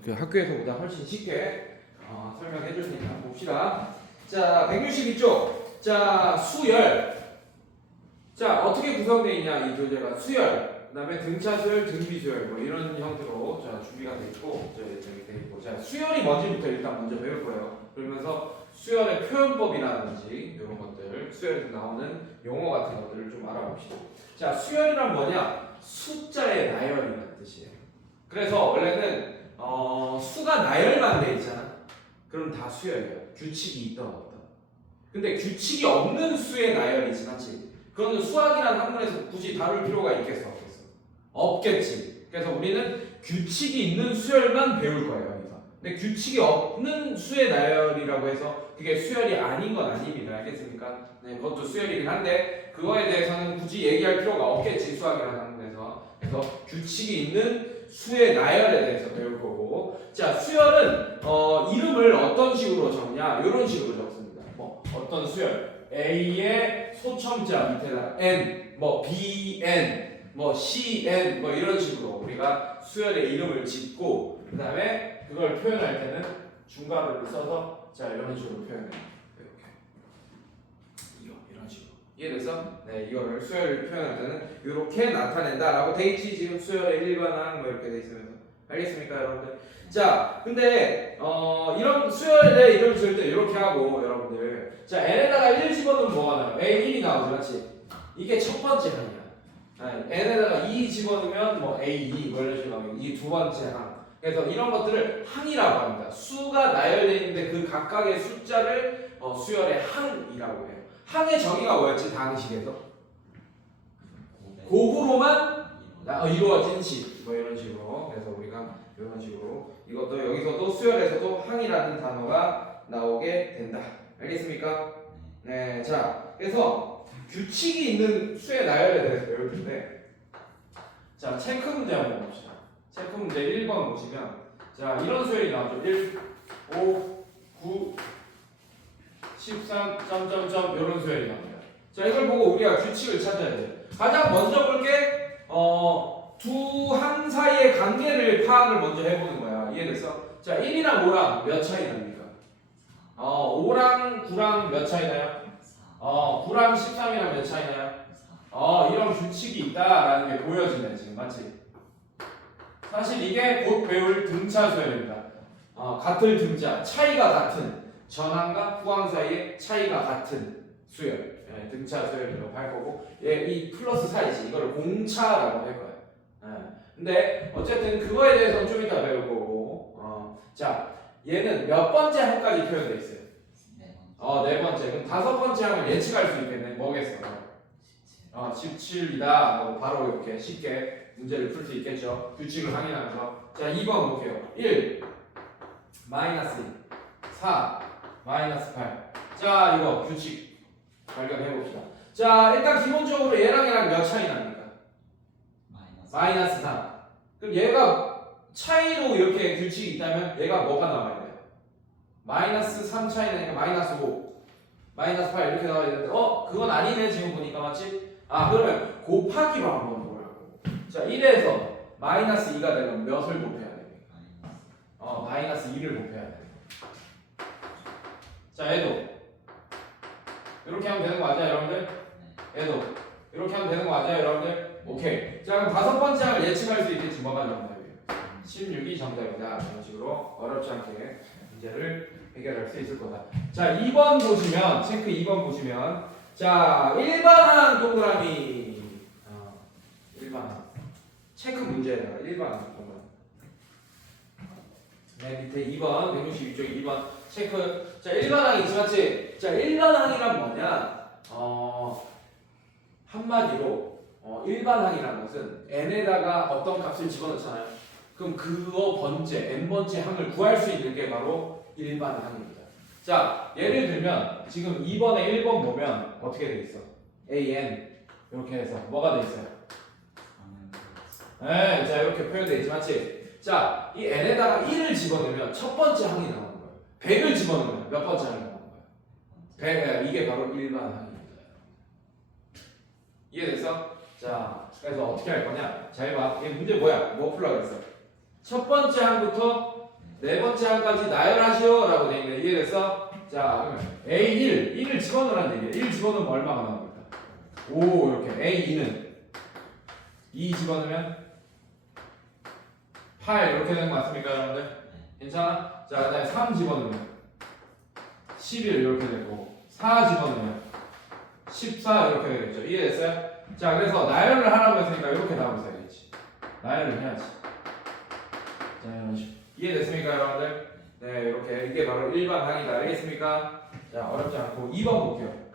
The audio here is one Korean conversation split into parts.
그 학교에서보다 훨씬 쉽게 설명해 줄 테니까 봅시다. 자, 162쪽. 자, 수열. 자, 어떻게 구성되어 있냐, 이 교재가. 수열, 그 다음에 등차 수열, 등비 수열, 뭐 이런 형태로 자, 준비가 되어 있고, 저기 되어 있고. 자, 수열이 뭔지부터 일단 먼저 배울 거예요. 그러면서 수열의 표현법이라든지 이런 것들, 수열에서 나오는 용어 같은 것들을 좀 알아봅시다. 자, 수열이란 뭐냐? 숫자의 나열이라는 뜻이에요. 그래서 원래는 수가 나열만 돼 있잖아. 그럼 다 수열이야. 규칙이 있던 없던. 근데 규칙이 없는 수의 나열이지, 맞지? 그거는 수학이라는 학문에서 굳이 다룰 필요가 있겠어, 없겠어? 없겠지. 그래서 우리는 규칙이 있는 수열만 배울 거예요, 여기서. 근데 규칙이 없는 수의 나열이라고 해서 그게 수열이 아닌 건 아닙니다. 알겠습니까? 네, 그것도 수열이긴 한데 그거에 대해서는 굳이 얘기할 필요가 없겠지, 수학이라는 학문에서. 그래서 규칙이 있는 수의 나열에 대해서 배울 거고, 자, 수열은 이름을 어떤 식으로 적냐, 이런 식으로 적습니다. 뭐 어떤 수열, A의 소첨자 밑에다가 N, 뭐 BN, 뭐 CN, 뭐 이런 식으로 우리가 수열의 이름을 짓고, 그 다음에 그걸 표현할 때는 중괄호를 써서 자, 이런 식으로 표현해요. 이런 식으로. 이해됐어? 네, 이거를 수열을 표현할 때는 이렇게 나타낸다라고 돼 있지. 지금 수열의 일반항 뭐 이렇게 돼 있으면서. 알겠습니까, 여러분들? 자, 근데 이런 수열의 이름을 쓸 때 이렇게 하고, 여러분들, 자, n에다가 1 집어넣으면 뭐가 나와요? A1이 나오지, 맞지? 이게 첫 번째 항이야. n에다가 2 집어넣으면 뭐 A2 뭐 이런 식으로 나오면 이게 두 번째 항. 그래서 이런 것들을 항이라고 합니다. 수가 나열되어 있는데 그 각각의 숫자를 수열의 항이라고 해요. 항의 정의가 뭐였지? 당식에서 곱으로만 이루어진 식, 뭐 이런 식으로. 그래서 우리가 이런 식으로 이것도 여기서도 수열에서도 항이라는 단어가 나오게 된다. 알겠습니까? 네, 자, 그래서 규칙이 있는 수의 나열에 대해서 배울 텐데, 자, 체크 문제 한번 봅시다. 체크 문제 1번 보시면, 자, 이런 수열이 나오죠. 1, 5, 9, 13, 점점점 이런 수열이 나옵니다. 자, 이걸 보고 우리가 규칙을 찾아야 돼요. 가장 먼저 볼 게 두 항 사이의 관계를 파악을 먼저 해보는 거야. 이해됐어? 자, 1이랑 5랑 몇 차이 납니까? 5랑 9랑 몇 차이 나요? 9랑 13이랑 몇 차이 나요? 이런 규칙이 있다라는 게 보여지네, 지금. 맞지? 사실 이게 곧 배울 등차 수열입니다. 같을 등차, 차이가 같은 전항과 후항 사이의 차이가 같은 수열, 등차 수열이라고 할 거고, 이 플러스 사이지, 이거를 공차라고 할 거예요. 근데 어쨌든 그거에 대해서는 좀 이따 배울 거고, 자, 얘는 몇 번째 항까지 표현되어 있어요? 네 번째. 그럼 다섯 번째 항을 예측할 수 있겠네. 뭐겠어? 17이다. 바로 이렇게 쉽게 문제를 풀 수 있겠죠. 규칙을 확인하면서. 자, 2번 볼게요. 1, 마이너스 2, 4, 마이너스 8. 자, 이거 규칙 발견해 봅시다. 자, 일단 기본적으로 얘랑 몇 차이 납니까? 마이너스 3. 그럼 얘가 차이로 이렇게 규칙이 있다면 얘가 뭐가 나와야 돼요? 마이너스 3 차이 나니까 마이너스 5, 마이너스 8 이렇게 나와야 되는데 그건 아니네, 지금 보니까. 맞지? 그러면 곱하기로 한번 보라고. 자, 1에서 마이너스 2가 되면 몇을 곱해야 됩니까? 마이너스 2를 곱해야 돼. 자, 얘도 이렇게 하면 되는 거 맞아요, 여러분들? 얘도 이렇게 하면 되는 거 맞아요, 여러분들? 오케이. 자, 그럼 다섯 번째 항을 예측할 수 있겠지. 뭐가 정답이에요? 16이 정답이다. 이런 식으로 어렵지 않게 문제를 해결할 수 있을 거다. 자, 2번 보시면, 체크 2번 보시면, 자, 일반항 동그라미, 일반항 체크 문제예요. 일반항 동그라미. 네, 밑에 2번, 162쪽 2번 체크. 자, 일반항이지, 맞지? 자, 일반항이란 뭐냐? 한마디로 일반항이라는 것은 n에다가 어떤 값을 집어넣잖아요. 그럼 그거 번째, n번째 항을 구할 수 있는 게 바로 일반항입니다. 자, 예를 들면 지금 2번에 1번 보면 어떻게 돼 있어? an 이렇게 해서 뭐가 돼 있어요? 네, 자, 이렇게 표현돼 있지, 맞지? 자, 이 n에다가 1을 집어넣으면 첫 번째 항이 나오는 거예요. 100을 집어넣으면 몇 번째 항이 나오는 거예요? 100, 이게 바로 일반항입니다. 이해됐어? 자, 그래서 어떻게 할 거냐? 잘 봐. 이 문제 뭐야? 뭐 풀라고 했어? 첫 번째 항부터 네 번째 항까지 나열하시오 라고 돼 있네. 이해됐어? 자, 그러면 A1, 1을 집어넣으라는 얘기야. 1 집어넣으면 얼마가 나옵니까? 5 이렇게. A2는 2 집어넣으면 8 이렇게 되는 거 맞습니까 여러분들? 괜찮아? 자, 그 다음에 3 집어넣으면 11 이렇게 되고 4 집어넣으면 14 이렇게 되겠죠. 이해됐어요? 자, 그래서 나열을 하라고 했으니까 이렇게 나오면 되겠지. 나열을 해야지. 자, 이런 식으로. 이해됐습니까 여러분들? 네, 이렇게 이게 바로 일반 항이다. 알겠습니까? 자, 어렵지 않고 2번 볼게요.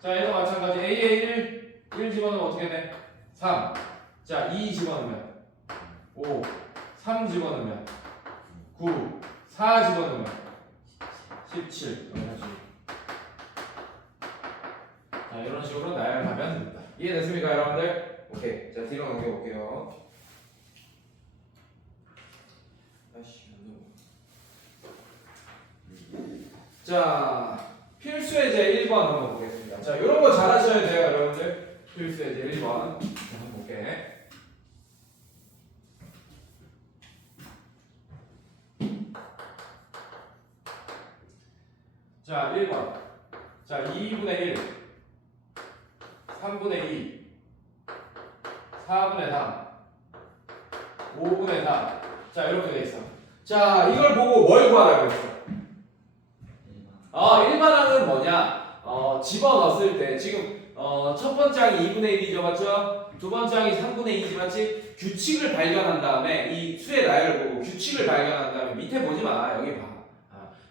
자, 얘도 마찬가지. A에 1 집어넣으면 어떻게 돼? 3. 자, 2 집어넣으면 5. 3 집어넣으면 9. 4 집어넣으면 17. 이런 식으로. 자, 이런 식으로 나열하면 됩니다. 이해됐습니까, 여러분들? 오케이. 자, 뒤로 넘겨볼게요. 자, 필수예제 1번 한번 보겠습니다. 자, 이런 거 잘하셔야 돼요, 여러분들. 필수예제 1번 한번 볼게. 자, 1번. 자, 2분의 1, 3분의 2, 4분의 3, 5분의 4. 자, 이렇게 돼 있어. 자, 이걸 보고 뭘 구하라고 했어? 일반항은 뭐냐? 집어넣었을 때 지금 첫 번째 항이 2분의 1이죠, 맞죠? 두 번째 항이 3분의 2지, 맞지? 규칙을 발견한 다음에 이 수의 나열을 보고 규칙을 발견한 다음에 밑에 보지 마, 여기 봐.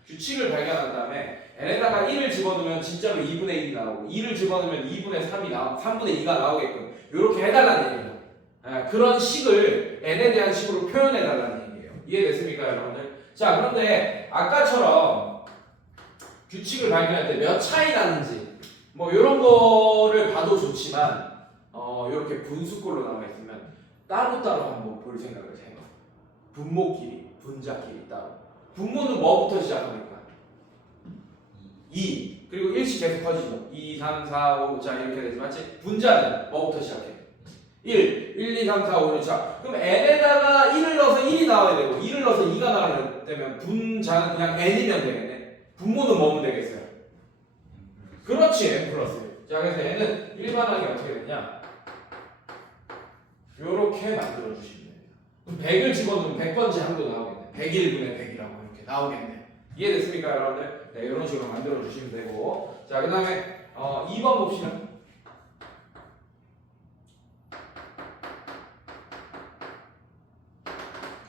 규칙을 발견한 다음에 n에다가 1을 집어넣으면 진짜로 2분의 1이 나오고 2를 집어넣으면 2분의 3이 3분의 2가 나오게끔 이렇게 해달라는 얘기예요. 그런 식을 n에 대한 식으로 표현해달라는 얘기예요. 이해됐습니까, 여러분들? 자, 그런데 아까처럼 규칙을 발견할 때 몇 차이 나는지 뭐 이런 거를 봐도 좋지만 이렇게 분수꼴로 나와 있으면 따로따로 한번 볼 생각을 해봐. 분모끼리, 분자끼리 따로. 분모는 뭐부터 시작합니까? 2 그리고 1씩 계속 커지죠. 2, 3, 4, 5 자 이렇게 되지, 맞지? 분자는 뭐부터 시작해? 1, 2, 3, 4, 5, 6 자, 그럼 n에다가 1을 넣어서 1이 나와야 되고 2를 넣어서 2가 나와야 되면 분자는 그냥 n이면 되겠네. 분모는 뭐면 되겠어요? 그렇지, n 플러스. 자, 그래서 n은 일반항이 어떻게 되냐? 요렇게 만들어 주시면 됩니다. 그럼 100을 집어넣으면 100번째 항도 나오겠네. 101분의 100이라고 이렇게 나오겠네. 이해됐습니까, 여러분들? 네, 이런 식으로 만들어 주시면 되고. 자, 그 다음에 2번 봅시다.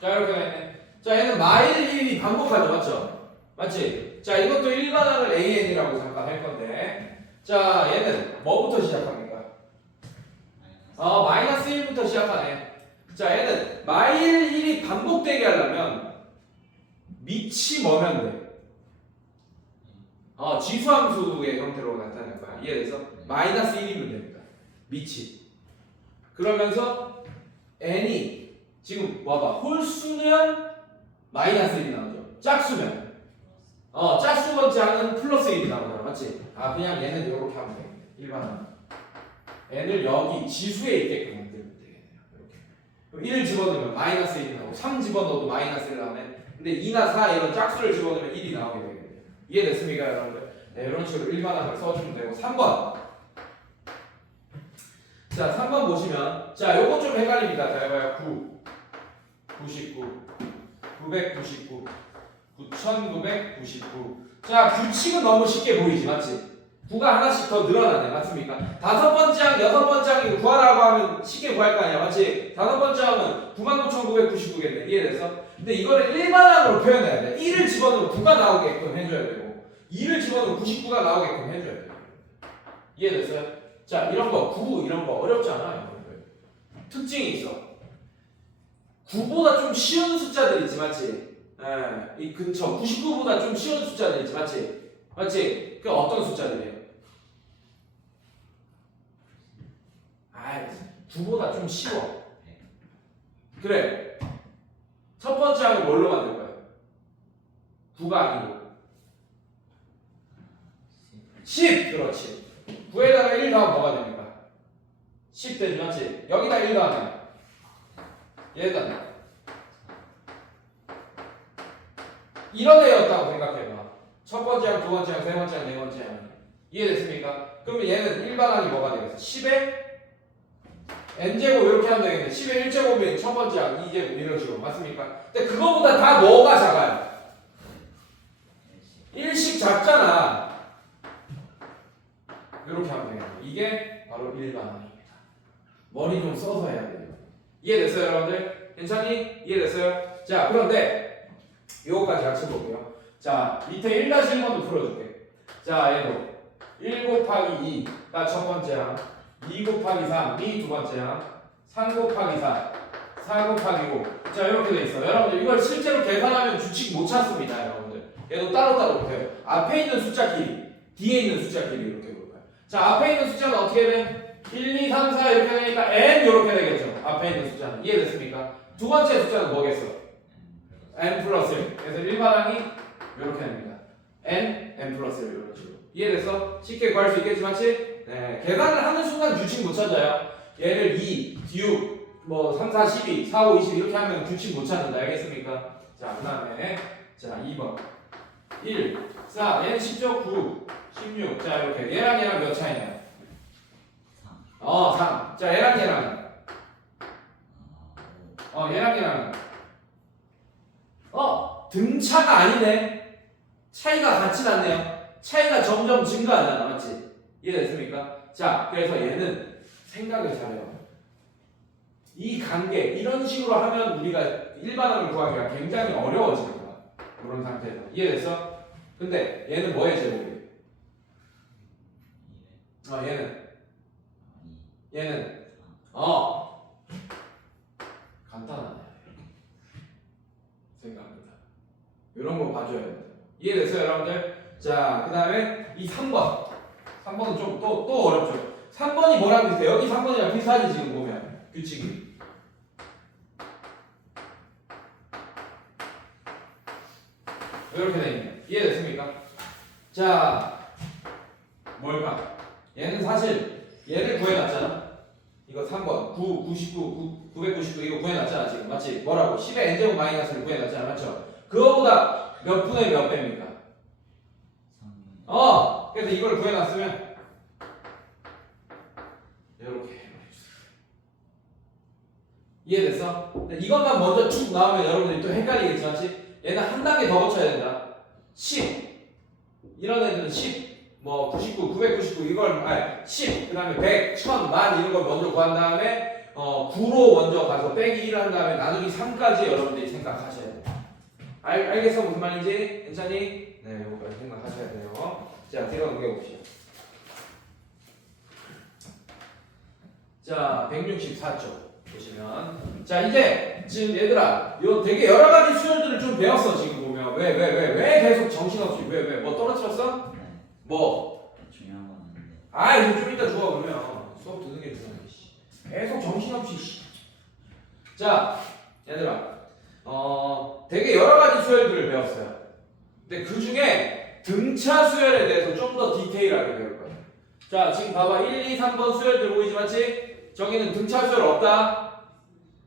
자, 이렇게 되네. 자, 얘는 마일 1이 반복하죠, 맞죠? 맞지? 자, 이것도 일반항을 AN이라고 잠깐 할 건데, 자, 얘는 뭐부터 시작합니까? 마이너스 1부터 시작하네. 자, 얘는 마일 1이 반복되게 하려면 밑이 뭐면 돼? 지수함수의 형태로 나타낼 거야. 이해돼서? 마이너스 1이면 됩니다. 밑이. 그러면서 n이 지금 봐봐. 홀수면 마이너스 1이 나오죠. 짝수면 짝수 번째 항은 플러스 1이 나오잖아, 맞지? 그냥 얘는 이렇게 하면 돼. 일반은 n을 여기 지수에 있게끔 만들면 되겠네요. 이렇게. 그럼 1을 집어넣으면 마이너스 1이 나오고 3 집어넣어도 마이너스 1이 나오네. 근데 2나 4 이런 짝수를 집어넣으면 1이 나오게 되겠네요. 이해됐습니까, 여러분들? 네, 이런 식으로 일반항을 써주면 되고 3번. 자, 3번 보시면 자, 요거 좀 헷갈립니다. 자, 해봐요. 9, 99, 999, 9999. 자, 규칙은 너무 쉽게 보이지, 맞지? 9가 하나씩 더 늘어나네, 맞습니까? 다섯 번째 항, 여섯 번째 항 이거 구하라고 하면 쉽게 구할 거 아니야, 맞지? 다섯 번째 항은 99,999겠네, 이해됐어? 근데 이거를 일반항으로 표현해야 돼. 1을 집어넣으면 9가 나오게끔 해줘야 되고 2를 집어넣으면 99가 나오게끔 해줘야 돼. 이해됐어요? 자, 이런 거, 9 이런 거 어렵지 않아, 여러분들. 특징이 있어. 9보다 좀 쉬운 숫자들 있지, 맞지? 이 근처 99보다 좀 쉬운 숫자들 있지, 맞지? 맞지? 그 어떤 숫자들이에요? 9보다 좀 쉬워. 그래. 첫 번째 항은 뭘로 만들 거야? 9가 아니고 10! 그렇지. 9에다가 1 더하면 뭐가 됩니까? 10 되지, 맞지? 여기다 1 더하면 얘는 이런 애였다고 생각해봐. 첫 번째 항, 두 번째 항, 세 번째 항, 네 번째 항. 이해됐습니까? 그러면 얘는 일반항이 뭐가 되겠어? 10의 n제곱 이렇게 하면 되겠네. 10의 1제곱이 첫 번째 항, 2제곱 이런 식으로. 맞습니까? 근데 그거보다 다 뭐가 작아요? 1씩 작잖아. 이렇게 하면 되겠네. 이게 바로 일반항입니다. 머리 좀 써서 해야 돼요. 이해됐어요, 여러분들? 괜찮니? 이해됐어요? 자, 그런데 요거까지 같이 볼게요. 자, 밑에 1-1번도 풀어줄게. 자, 얘도 1 곱하기 2가 첫 번째 항, 2 곱하기 3이 두 번째 항, 3 곱하기 4, 4 곱하기 5. 자, 이렇게 돼 있어. 여러분들 이걸 실제로 계산하면 주칙 못 찾습니다, 여러분들. 얘도 따로따로 보세요. 앞에 있는 숫자 길이, 뒤에 있는 숫자 길이 이렇게 볼까요? 자, 앞에 있는 숫자는 어떻게 돼? 1, 2, 3, 4 이렇게 되니까 n 이렇게 되겠죠. 앞에 있는 숫자는. 이해됐습니까? 두 번째 숫자는 뭐겠어? n 플러스 1. 그래서 일반항이 이렇게 됩니다. n 플러스 1 이런 식으로. 이해됐어? 쉽게 구할 수 있겠지, 맞지? 네. 계산을 하는 순간 규칙 못 찾아요. 얘를 2, 6, 뭐 3, 4, 12, 4, 5, 20 이렇게 하면 규칙 못 찾는다. 알겠습니까? 자, 그 다음에 자 2번 1, 4, 얘는 10죠? 9, 16. 자, 이렇게 얘랑 몇 차이냐? 3. 자, 얘랑 얘랑 등차가 아니네. 차이가 같진 않네요. 차이가 점점 증가하잖아. 맞지? 이해됐습니까? 자, 그래서 얘는 생각을 잘해요. 이 관계, 이런 식으로 하면 우리가 일반항을 구하기가 굉장히 어려워지는 거야. 이런 상태에서. 이해됐어? 근데 얘는 뭐의 제곱이에요? 얘는 간단하네. 생각합니다. 이런 거 봐줘야 돼요. 이해됐어요, 여러분들? 자, 그 다음에 이 3번. 3번은 좀 또 어렵죠. 3번이 뭐라고 비슷해? 여기 3번이랑 비슷하지, 지금 보면. 규칙이. 이렇게 돼 있네. 이해됐습니까? 자, 뭘까? 얘는 사실 얘를 구해놨잖아. 이거 3번 9, 99, 999 이거 구해놨잖아 지금. 맞지? 뭐라고? 10의 n제곱 마이너스를 구해놨잖아. 맞죠? 그거보다 몇 분의 몇 배입니까? 그래서 이걸 구해놨으면 이렇게 이해됐어? 이것만 먼저 쭉 나오면 여러분들이 또 헷갈리겠지. 맞지? 얘는 한 단계 더 거쳐야 된다. 10 이런 애들은 10 뭐 99, 999 이걸 10, 그 다음에 100, 1000, 1000 이런 걸 먼저 구한 다음에 9로 먼저 가서 빼기 1을 한 다음에 나누기 3까지 여러분들이 생각하셔야 돼요. 알겠어? 무슨 말인지? 괜찮니? 네, 이거까지 생각하셔야 돼요. 자, 들어가 봅시다. 자, 164쪽 보시면 자, 이제 지금 얘들아 요 되게 여러 가지 수열들을 좀 배웠어. 지금 보면 왜 계속 정신없이 왜 뭐 떨어뜨렸어? 뭐? 중요한 건 아닌데. 이거 좀 이따 주워 그러면 수업 듣는 게 중요해. 계속 정신없이. 자, 얘들아, 되게 여러 가지 수열들을 배웠어요. 근데 그 중에 등차 수열에 대해서 좀 더 디테일하게 배울 거예요. 자, 지금 봐봐. 1, 2, 3번 수열들 보이지, 맞지? 저기는 등차 수열 없다.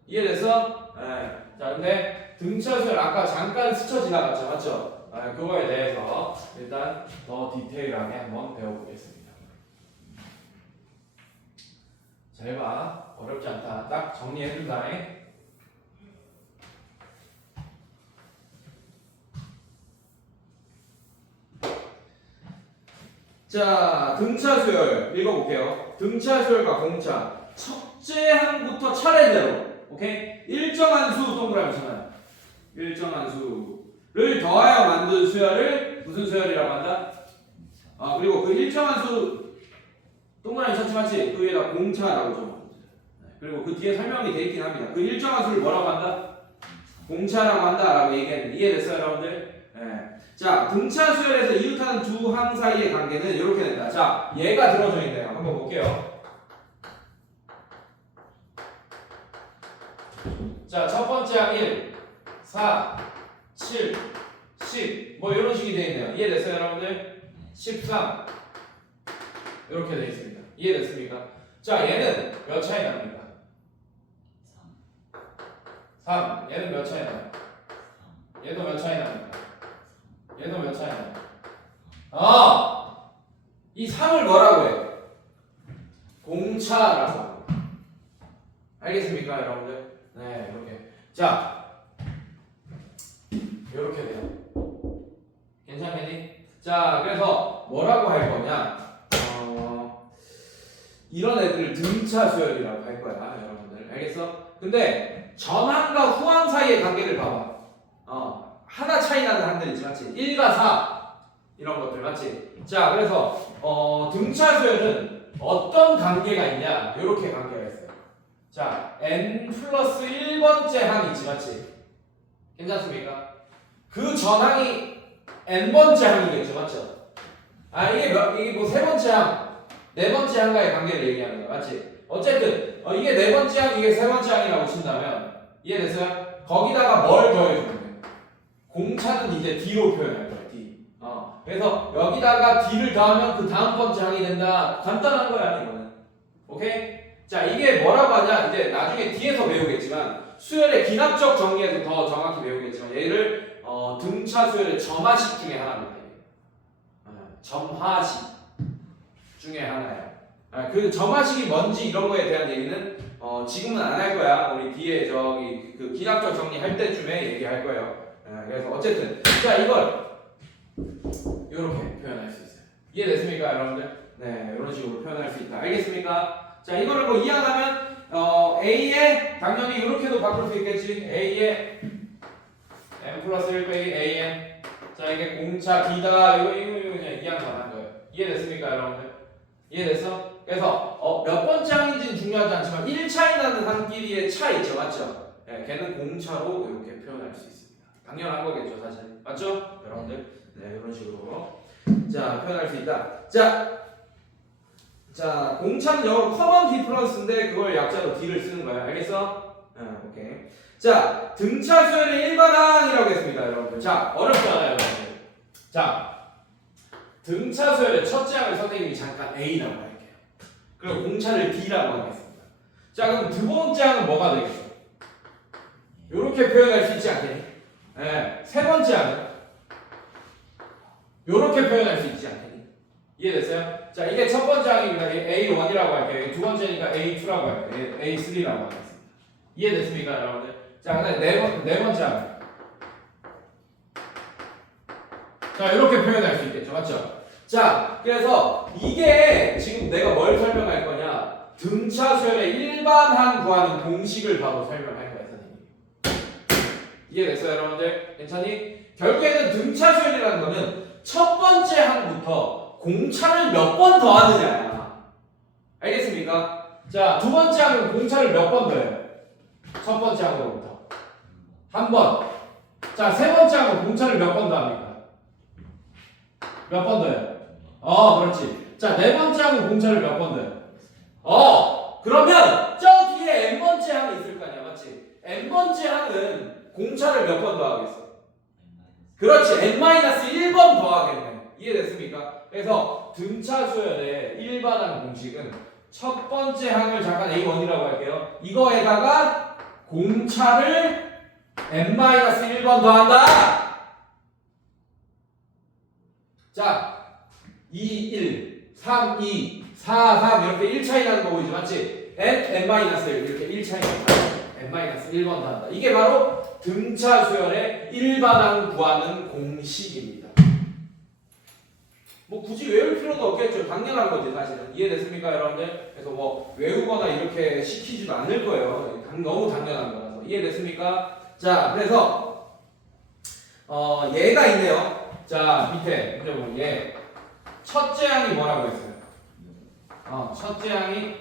이해됐어? 네. 자, 근데 등차 수열 아까 잠깐 스쳐 지나갔죠, 맞죠? 그거에 대해서 일단 더 디테일하게 한번 배워보겠습니다. 잘 봐. 어렵지 않다. 딱 정리해준다. 자, 등차 수열 읽어볼게요. 등차 수열과 공차. 첫째 항부터 차례대로, 오케이? 일정한 수 동그라미 치면 일정한 수를 더하여 만든 수열을 무슨 수열이라고 한다? 그리고 그 일정한 수 동그라미 쳤지, 맞지? 그 위에다 공차라고 좀. 그리고 그 뒤에 설명이 돼 있긴 합니다. 그 일정한 수를 뭐라고 한다? 공차라고 한다라고 얘기했는데 이해됐어요, 여러분들? 네. 자, 등차 수열에서 이웃하는 두 항 사이의 관계는 이렇게 된다. 자, 얘가 들어져 있네요. 한번 볼게요. 자, 첫 번째 항 1, 4, 7, 10, 뭐 이런 식이 되어 있네요. 이해됐어요, 여러분들? 13 이렇게 되어 있습니다. 이해됐습니까? 자, 얘는 몇 차이 납니까? 3. 얘는 몇 차이 나요? 얘도 몇 차이 납니까? 얘도 몇 차이 나요? 이 3을 뭐라고 해? 공차라고 하고. 알겠습니까, 여러분들? 네, 이렇게. 자, 이렇게 돼요. 괜찮겠니? 자, 그래서 뭐라고 할 거냐? 이런 애들을 등차 수열이라고 할 거야, 여러분들. 알겠어? 근데 전항과 후항 사이의 관계를 봐봐. 하나 차이 나는 항들 있지, 맞지? 1과 4 이런 것들 맞지? 자, 그래서 등차 수열은 어떤 관계가 있냐? 이렇게 관계가 있어요. 자, n 플러스 1번째 항 있지, 맞지? 괜찮습니까? 그 전항이 n번째 항이겠죠, 맞죠? 이게 뭐 세 번째 항, 네 번째 항과의 관계를 얘기하는 거야, 맞지? 어쨌든 이게 네 번째 항, 이게 세 번째 항이라고 친다면 이해됐어요? 거기다가 뭘 더해주면 돼? 공차는 이제 D로 표현할 거야, D. 그래서 여기다가 D를 더하면 그 다음 번째 항이 된다. 간단한 거야, 이거는. 오케이? 자, 이게 뭐라고 하냐? 이제 나중에 뒤에서 배우겠지만 수열의 기납적 정의에서 더 정확히 배우겠지만 얘를 등차 수열의 점화식 중에 하나입니다. 점화식 중에 하나예요. 그 점화식이 뭔지 이런 거에 대한 얘기는 지금은 안 할 거야. 우리 뒤에 저기 그 기납적 정리 할 때쯤에 얘기할 거예요. 그래서 어쨌든 자, 이걸 이렇게 표현할 수 있어요. 이해됐습니까, 여러분들? 네, 이런 식으로 표현할 수 있다. 알겠습니까? 자, 이거를 뭐 이해하면 A에 당연히 이렇게도 바꿀 수 있겠지. A에 M 플러스 1 빼기 AM. 자, 이게 공차 D다. 이거 그냥 이해하면 안 한 거예요. 이해됐습니까, 여러분들? 이해됐어? 그래서 몇 번째 항인지는 중요하지 않지만 1차이 나는 항끼리의 차이 있죠, 맞죠? 네, 걔는 공차로 이렇게 표현할 수 있습니다. 당연한 거겠죠, 사실. 맞죠? 여러분들? 네, 이런 식으로 자, 표현할 수 있다. 자, 공차는 영어로 common difference인데 그걸 약자로 D를 쓰는 거야. 알겠어? 오케이. 자, 등차 수열의 일반항이라고 했습니다, 여러분들. 자, 어렵잖아요, 여러분들. 자, 등차 수열의 첫째 항을 선생님이 잠깐 A라고 할게요. 그리고 공차를 D라고 하겠습니다. 자, 그럼 두 번째 항은 뭐가 되겠어? 이렇게 표현할 수 있지 않겠니? 네, 세 번째 항은 이렇게 표현할 수 있지 않겠니? 이해됐어요? 자, 이게 첫 번째 항입니다. A1이라고 할게요. 두 번째니까 A2라고 할게요. A3라고 하겠습니다. 이해됐습니까, 여러분들? 자, 근데 네 번째 항. 자, 이렇게 표현할 수 있겠죠, 맞죠? 자, 그래서 이게 지금 내가 뭘 설명할 거냐? 등차 수열의 일반항 구하는 공식을 바로 설명할 거야, 선생님. 이해됐어요, 여러분들? 괜찮니? 결국에는 등차 수열이라는 거는 첫 번째 항부터 공차를 몇 번 더하느냐야. 알겠습니까? 자, 두 번째 항은 공차를 몇 번 더해요? 첫 번째 항으로부터 한 번. 자, 세 번째 항은 공차를 몇 번 더합니까? 몇 번 더해요? 그렇지. 자, 네 번째 항은 공차를 몇 번 더해요? 그러면 저 뒤에 n번째 항이 있을 거 아니야, 맞지? n번째 항은 공차를 몇 번 더하겠어? 그렇지, n-1번 더하겠네. 이해됐습니까? 그래서 등차 수열의 일반항 공식은 첫 번째 항을 잠깐 A1이라고 할게요. 이거에다가 공차를 n-1번 더한다. 자, 2, 1, 3, 2, 4, 3 이렇게 1차이 나는 거 보이지, 맞지? n-1 이렇게 1차이 난다. n-1번 더한다. 이게 바로 등차 수열의 일반항 구하는 공식입니다. 뭐 굳이 외울 필요도 없겠죠. 당연한 거지, 사실은. 이해됐습니까, 여러분들? 그래서 뭐 외우거나 이렇게 시키지도 않을 거예요. 너무 당연한 거라서. 이해됐습니까? 자, 그래서 얘가 있네요. 자, 밑에 문제 보면 얘 첫째 항이 뭐라고 했어요? 첫째 항이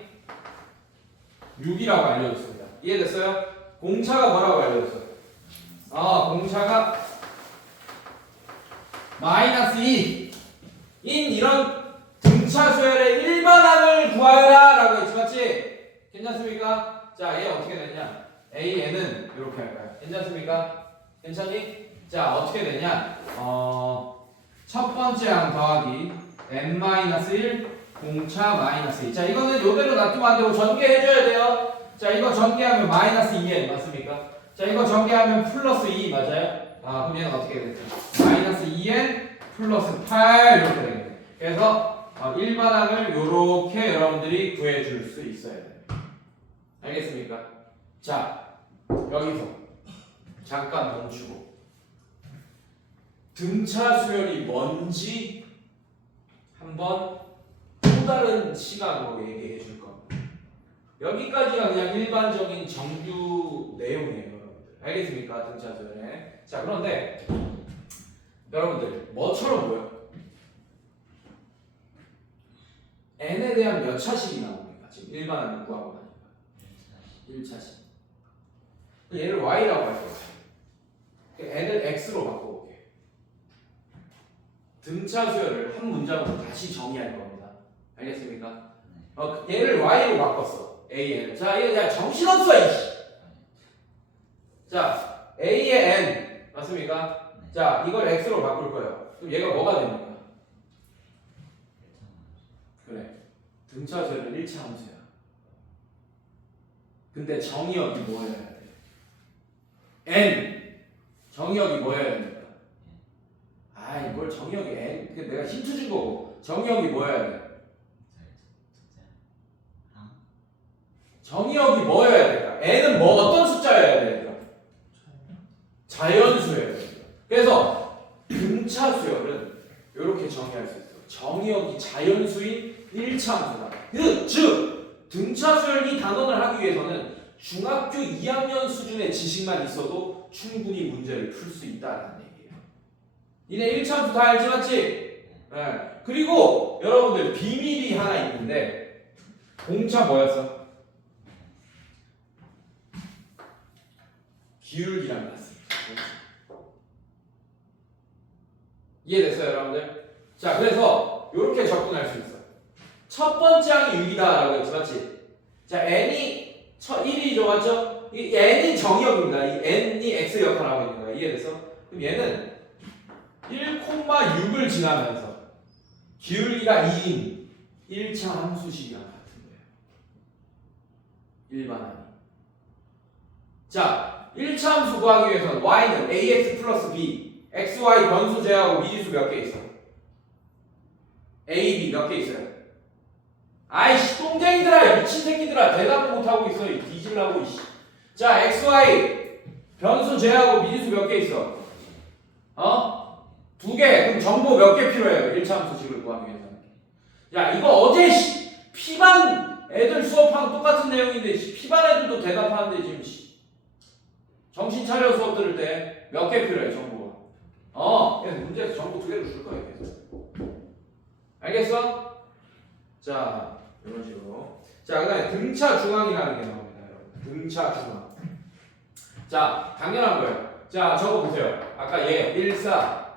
6이라고 알려줬습니다. 이해됐어요? 공차가 뭐라고 알려줬어요? 공차가 -2 인 이런 등차 수열의 일반항을 구하여라 라고 했지, 맞지? 괜찮습니까? 자, 얘 어떻게 되냐? AN은 이렇게 할까요? 괜찮습니까? 괜찮니? 자, 어떻게 되냐? 첫 번째 항 더하기 n-1 공차 -2. 자, 이거는 요대로 놔두면 안 되고 전개해줘야 돼요. 자, 이거 전개하면 -2n 맞습니까? 자, 자, 이거 전개하면 플러스 2 맞아요? 아, 그럼 얘는 어떻게 되겠죠? 마이너스 2n 플러스 8 이렇게 되겠네. 그래서 일반항을 요렇게 여러분들이 구해줄 수 있어야 돼요. 알겠습니까? 자, 여기서 잠깐 멈추고 등차 수열이 뭔지 한번 또 다른 시각으로 얘기해 줄 겁니다. 여기까지가 그냥 일반적인 정규 내용이에요, 여러분들. 알겠습니까? 등차 수열에. 자, 그런데 여러분들 뭐처럼 보여? n에 대한 몇 차식이 나옵니까? 지금 일반항을 구하고 나니까 1차식. 얘를 y라고 할 거예요. n을 x로 바꿔볼게. 등차 수열을 한 문장으로 다시 정의할 겁니다. 알겠습니까? 얘를 y로 바꿨어. a는. 자, 이거 정신없어 이씨. 자, a의 n 맞습니까? 자, 이걸 x로 바꿀 거예요. 그럼 얘가 뭐가 됩니까? 그래. 등차 수열은 1차 함수야. 근데 정의역이 뭐여야 돼? n. 정의역이 뭐여야 됩니까? 아이, 뭘 정의역이 n. 내가 힌트 준 거고. 정의역이 뭐여야 돼? 정의역이 뭐여야 될까? n은 뭐 어떤 숫자여야 될까? 자연수여야 됩니다. 그래서 등차 수열은 이렇게 정의할 수 있어요. 정의역이 자연수인 1차 함수다. 즉 등차 수열 이 단원을 하기 위해서는 중학교 2학년 수준의 지식만 있어도 충분히 문제를 풀 수 있다는 얘기예요. 니네 1차 함수 다 알지 맞지? 네. 그리고 여러분들 비밀이 하나 있는데 공차 뭐였어? 기울기랑 같습니다. 이해됐어요, 여러분들? 자, 그래서 이렇게 접근할 수 있어. 첫 번째 항이 6이다라고 했지, 맞지? 자, n이 1이죠, 맞죠? 이 n이 정의역입니다. 이 n이 x 역할을 하고 있는 거야. 이해됐어? 그럼 얘는 1,6을 지나면서 기울기가 2인 1차 함수식이랑 같은 거예요. 일반항이. 자, 1차 함수 구하기 위해서는 y는 ax 플러스 b, xy 변수 제하고 미지수 몇 개 있어? a, b 몇 개 있어요? 아이씨, 똥쟁이들아, 미친 새끼들아, 대답도 못하고 있어. 뒤질라고, 이씨. 자, xy 변수 제하고 미지수 몇 개 있어? 두 개. 그럼 정보 몇 개 필요해요? 1차 함수식을 구하기 위해서는. 야, 이거 어제 피반 애들 수업하고 똑같은 내용인데 피반 애들도 대답하는데 지금 정신 차려 수업 들을 때 몇 개 필요해 정보가. 그래서 문제에서 정보 2개를 줄 거예요 계속. 알겠어? 자, 이런 식으로. 자, 그다음에 등차 중앙이라는 게 나옵니다, 여러분. 등차 중앙. 자, 당연한 거예요. 자, 적어 보세요. 아까 얘 1, 4,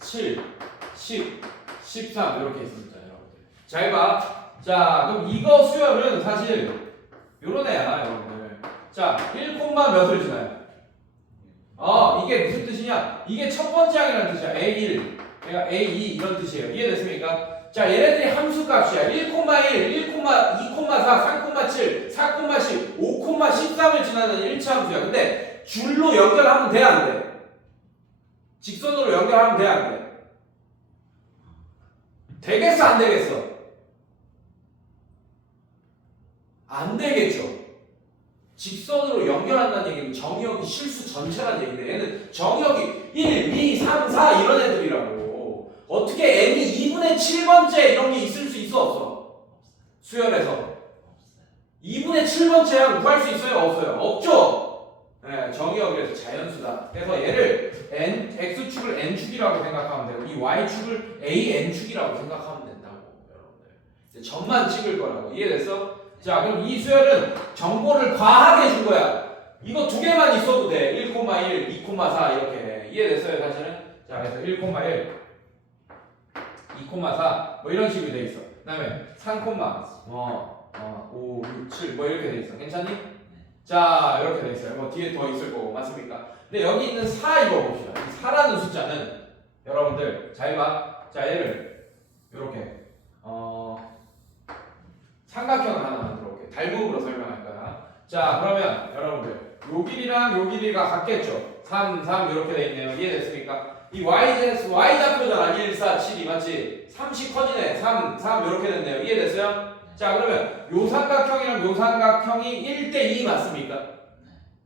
7, 10, 13 이렇게 있습니다, 여러분들. 잘 봐. 자, 그럼 이거 수열은 사실 요런 애야, 여러분들. 자, 1, 몇을 지나요? 이게 무슨 뜻이냐? 이게 첫 번째 항이라는 뜻이야. A1, 그러니까 A2 이런 뜻이에요. 이해됐습니까? 자, 얘네들이 함수 값이야. 1,1, 2,4, 3,7, 4,10, 5,13을 지나는 1차 함수야. 근데 줄로 연결하면 돼, 안 돼? 직선으로 연결하면 돼, 안 돼? 되겠어, 안 되겠어? 안 되겠죠. 직선으로 연결한다는 얘기는 정의역이 실수 전체라는 얘기인데 얘는 정의역이 1, 2, 3, 4 이런 애들이라고. 어떻게 n이 2분의 7번째 이런 게 있을 수 있어, 없어? 수열에서 2분의 7번째 항 구할 수 있어요, 없어요? 없죠? 네, 정의역이라서 자연수다. 그래서 얘를 x축을 n축이라고 생각하면 되고 이 y축을 an축이라고 생각하면 된다고, 여러분들. 이제 점만 찍을 거라고. 이해됐어? 자, 그럼 이 수열은 정보를 과하게 준 거야. 이거 2개만 있어도 돼. 1,1, 2,4 이렇게. 이해됐어요, 사실은? 자, 그래서 1,1, 2,4 뭐 이런 식으로 돼 있어. 그다음에 3, 5, 6, 7 뭐 이렇게 돼 있어. 괜찮니? 자, 이렇게 돼 있어요. 뭐 뒤에 더 있을 거고, 맞습니까? 근데 여기 있는 4 이거 봅시다. 이 4라는 숫자는 여러분들 잘 봐. 자, 얘를 이렇게 삼각형을 하나 만들어 볼게요. 달구으로 설명할 거야. 자, 그러면 여러분들 요 길이랑 요 길이가 같겠죠. 3, 3 이렇게 돼 있네요. 이해됐습니까? 이 y좌표잖아. 1, 4, 7이 맞지? 3씩 커지네. 3, 3 이렇게 됐네요. 이해됐어요? 자, 그러면 요 삼각형이랑 요 삼각형이 1대2 맞습니까?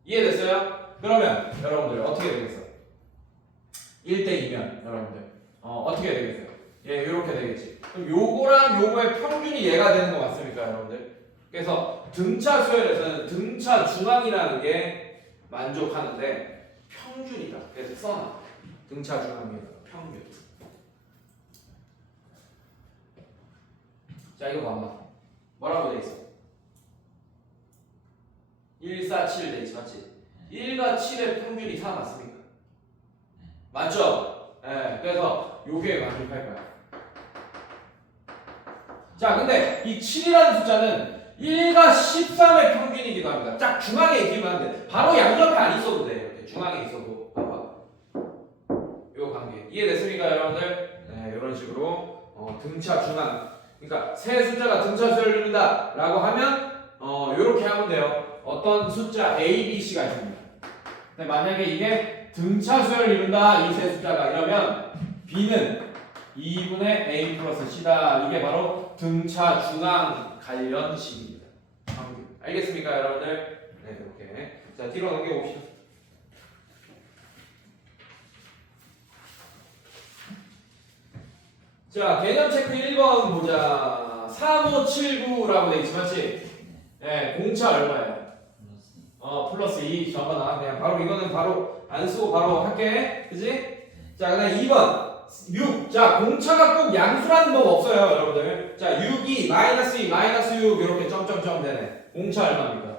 이해됐어요? 그러면 여러분들 어떻게 되겠어? 1대2면 여러분들 어떻게 되겠어요? 예, 이렇게 되겠지. 그럼 요거랑 요거의 평균이 얘가 되는 거 맞습니까, 여러분들? 그래서 등차 수열에서는 등차 중앙이라는 게 만족하는데 평균이다. 그래서 써놔. 등차 중앙이다. 평균. 자, 이거 봐봐. 뭐라고 돼 있어? 1, 4, 7 돼 있지, 맞지? 1과 7의 평균이 4 맞습니까? 맞죠? 예, 그래서 요게 만족할 거야. 자, 근데 이 7이라는 숫자는 1과 13의 평균이기도 합니다. 딱 중앙에 있기만 한데 바로 양옆에 안 있어도 돼. 이렇게 중앙에 있어도 봐봐. 요 관계 이해됐습니까, 여러분들? 네, 이런 식으로 등차 중앙. 그러니까 세 숫자가 등차 수열을 이룬다 라고 하면 요렇게 하면 돼요. 어떤 숫자 A, B, C가 있습니다. 근데 만약에 이게 등차 수열을 이룬다 이 세 숫자가 이러면 B는 2분의 A 플러스 C다. 이게 바로 등차 중앙 관련식입니다. 알겠습니까, 여러분들? 네, 이렇게. 자, 뒤로 넘겨봅시다. 자, 개념 체크 1번 보자. 3579라고 돼 있지, 맞지? 네, 공차 얼마예요? 플러스 2. 잠깐만, 그냥 바로 이거는 바로 안 쓰고 바로 할게. 그지? 자, 그 다음에 2번. 6. 자, 공차가 꼭 양수라는 법 없어요, 여러분들. 자, 6이 마이너스 2, 마이너스 6 이렇게 점점점 되네. 공차 얼마입니까?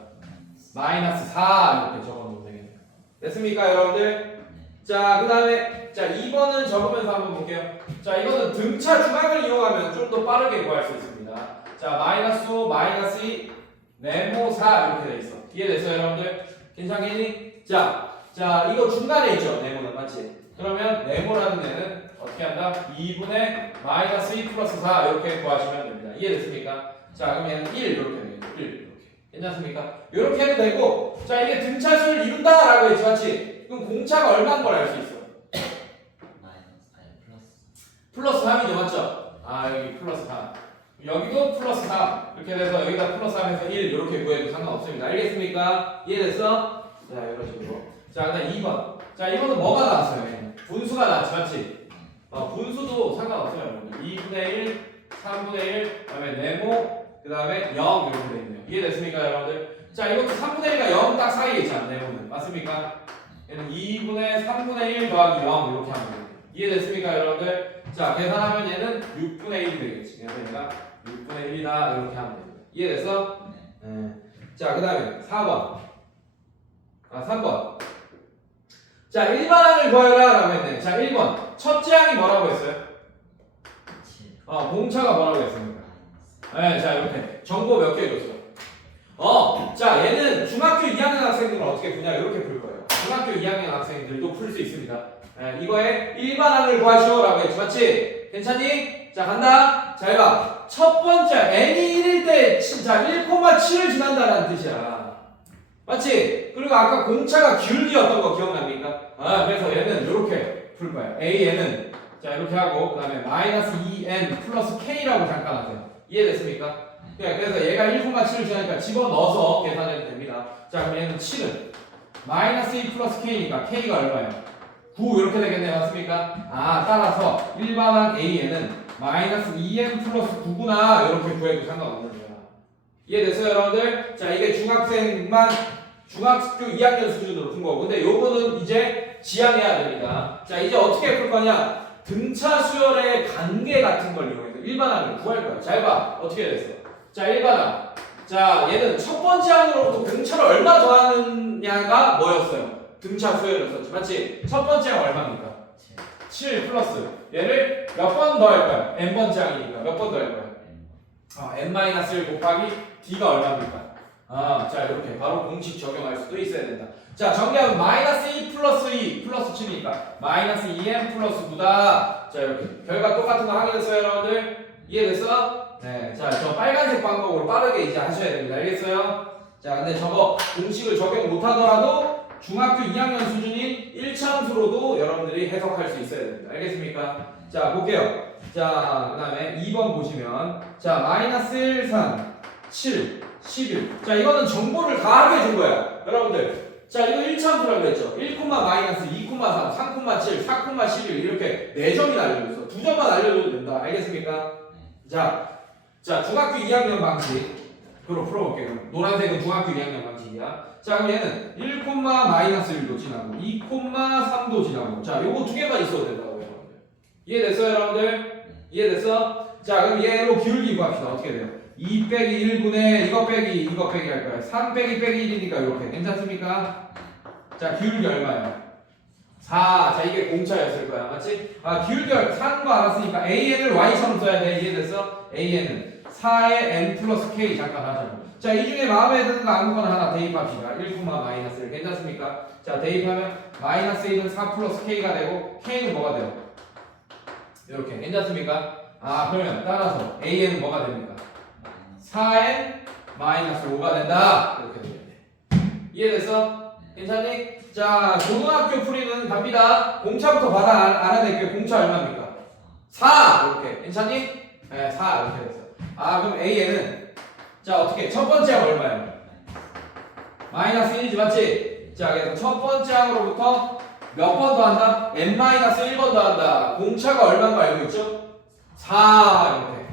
마이너스 4 이렇게 적어놓으면 되겠네요. 됐습니까, 여러분들? 자, 그 다음에 자, 2번은 적으면서 한번 볼게요. 자, 이거는 등차 중앙을 이용하면 좀 더 빠르게 구할 수 있습니다. 자, 마이너스 5, 마이너스 2, 네모 4 이렇게 돼 있어. 이해됐어요, 여러분들? 괜찮겠니? 자, 이거 중간에 있죠, 네모는 맞지? 그러면 네모라는 데는 어떻게 한다? 2분의 마이너스 2 플러스 4 이렇게 구하시면 됩니다. 이해됐습니까? 자, 그럼 얘는 1 이렇게 되겠죠. 1 이렇게. 괜찮습니까? 이렇게 해도 되고, 자, 이게 등차수를 이룬다 라고 했지, 맞지? 그럼 공차가 얼마인 걸 알 수 있어? 플러스 3이죠, 맞죠? 아, 여기 플러스 3. 여기도 플러스 3. 이렇게 돼서 여기다 플러스 3에서 1 이렇게 구해도 상관없습니다. 알겠습니까? 이해됐어? 자, 이런 식으로. 자, 그 다음 2번. 자, 이거는 뭐가 나왔어요? 분수가 나왔지, 맞지? 분수도 상관없어요, 여러분들. 2분의 1, 3분의 1, 그 다음에 네모, 그 다음에 0 이렇게 돼 있네요. 이해됐습니까, 여러분들? 자, 이것도 3분의 1과 0 딱 사이에 있잖아, 네모는. 맞습니까? 얘는 2분의 3분의 1 더하기 0 이렇게 하면 돼요. 이해됐습니까, 여러분들? 자, 계산하면 얘는 6분의 1이 되겠지. 그래서 얘가 6분의 1이다 이렇게 하면 됩니다. 이해됐어? 네. 자, 그 다음에 4번. 3번. 자, 일반항을 구하라 라고 했네. 자, 1번. 첫째 항이 뭐라고 했어요? 공차가 뭐라고 했습니까? 네, 자, 이렇게. 정보 몇 개 줬어? 자, 얘는 중학교 2학년 학생들은 어떻게 푸냐? 이렇게 풀 거예요. 중학교 2학년 학생들도 풀 수 있습니다. 네, 이거에 일반항을 구하시오 라고 했지, 맞지? 괜찮니? 자, 간다. 자, 해봐. 첫 번째, n이 1일 때, 자, 1,7을 지난다라는 뜻이야. 맞지? 그리고 아까 공차가 기울기였던 거 기억납니까? 그래서 얘는 이렇게 풀 거야. AN은, 자, 이렇게 하고, 그 다음에 마이너스 2n 플러스 k라고 잠깐 하세요. 이해됐습니까? 그래서 얘가 1,7을 지나니까 집어넣어서 계산해도 됩니다. 자, 그럼 얘는 7은 마이너스 2 플러스 k니까 k가 얼마예요? 9 이렇게 되겠네, 맞습니까? 따라서 일반항 AN은 마이너스 2n 플러스 9구나 이렇게 구해도 상관없는 거야. 이해됐어요, 여러분들? 자, 이게 중학교 2학년 수준으로 푼 거고, 근데 요거는 이제 지향해야 됩니다. 자, 이제 어떻게 풀 거냐? 등차 수열의 관계 같은 걸 이용해서 일반항을 구할 거야. 잘 봐. 어떻게 됐어? 자, 일반항. 자, 얘는 첫 번째 항으로부터 등차를 얼마 더하느냐가 뭐였어요? 등차 수열이었었지, 맞지? 첫 번째 항 얼마입니까? 7 플러스. 얘를 몇 번 더할 거야? n번째 항이니까 몇 번 더할 거야? n-1 곱하기 d가 얼마입니까? 자, 이렇게 바로 공식 적용할 수도 있어야 된다. 자, 정리하면 마이너스 2 플러스 2 플러스 7이니까 마이너스 2n 플러스 9다. 자, 이렇게 결과 똑같은 거 확인했어요, 여러분들? 이해됐어? 네. 자, 저 빨간색 방법으로 빠르게 이제 하셔야 됩니다. 알겠어요? 자, 근데 저거 공식을 적용 못하더라도 중학교 2학년 수준인 1차함수로도 여러분들이 해석할 수 있어야 됩니다. 알겠습니까? 자, 볼게요. 자, 그 다음에 2번 보시면 자, 마이너스 1, 3, 7, 11. 자, 이거는 정보를 다 하게 준 거야. 여러분들. 자, 이거 1차함수라고 했죠. 1, 마이너스 2, 3, 3, 7, 4, 11 이렇게 4점이 알려줬어. 2점만 알려줘도 된다. 알겠습니까? 자, 중학교 2학년 방식으로 풀어볼게요. 노란색은 중학교 2학년 방식이야. 자, 그럼 얘는 1, 마이너스 1도 지나고 2, 3도 지나고 자, 요거 두 개만 있어도 된다고 여러분들. 이해됐어요, 여러분들? 이해됐어? 자, 그럼 얘로 기울기 구합시다. 어떻게 돼요? 2 빼기 1분의 이거 빼기 할 거야. 3 빼기 1이니까 이렇게. 괜찮습니까? 자, 기울기 얼마예요? 4. 자, 이게 공차였을 거야. 맞지? 아, 기울기 4는 거 알았으니까 AN을 Y처럼 써야 돼. 이해됐어? AN은 4의 N 플러스 K 잠깐 하자고. 자, 이 중에 마음에 드는 거 아무거나 하나 대입합시다. 1, 마이너스 1. 괜찮습니까? 자, 대입하면 마이너스 1은 4 플러스 K가 되고 K는 뭐가 돼요? 이렇게. 괜찮습니까? 아, 그러면 따라서 AN은 뭐가 됩니까? 4n 마이너스 5가 된다. 이렇게 되겠네. 이해됐어? 괜찮니? 자, 고등학교 풀이는 갑니다. 공차부터 알아낼게요. 공차 얼마입니까? 4! 이렇게. 괜찮니? 네, 4 이렇게 됐어. 아, 그럼 AN은 자, 어떻게? 첫 번째 항 얼마예요? 마이너스 1이지, 맞지? 자, 그래서 첫 번째 항으로부터 몇 번 더 한다? n-1번 더 한다. 공차가 얼마인 거 알고 있죠? 4 이렇게.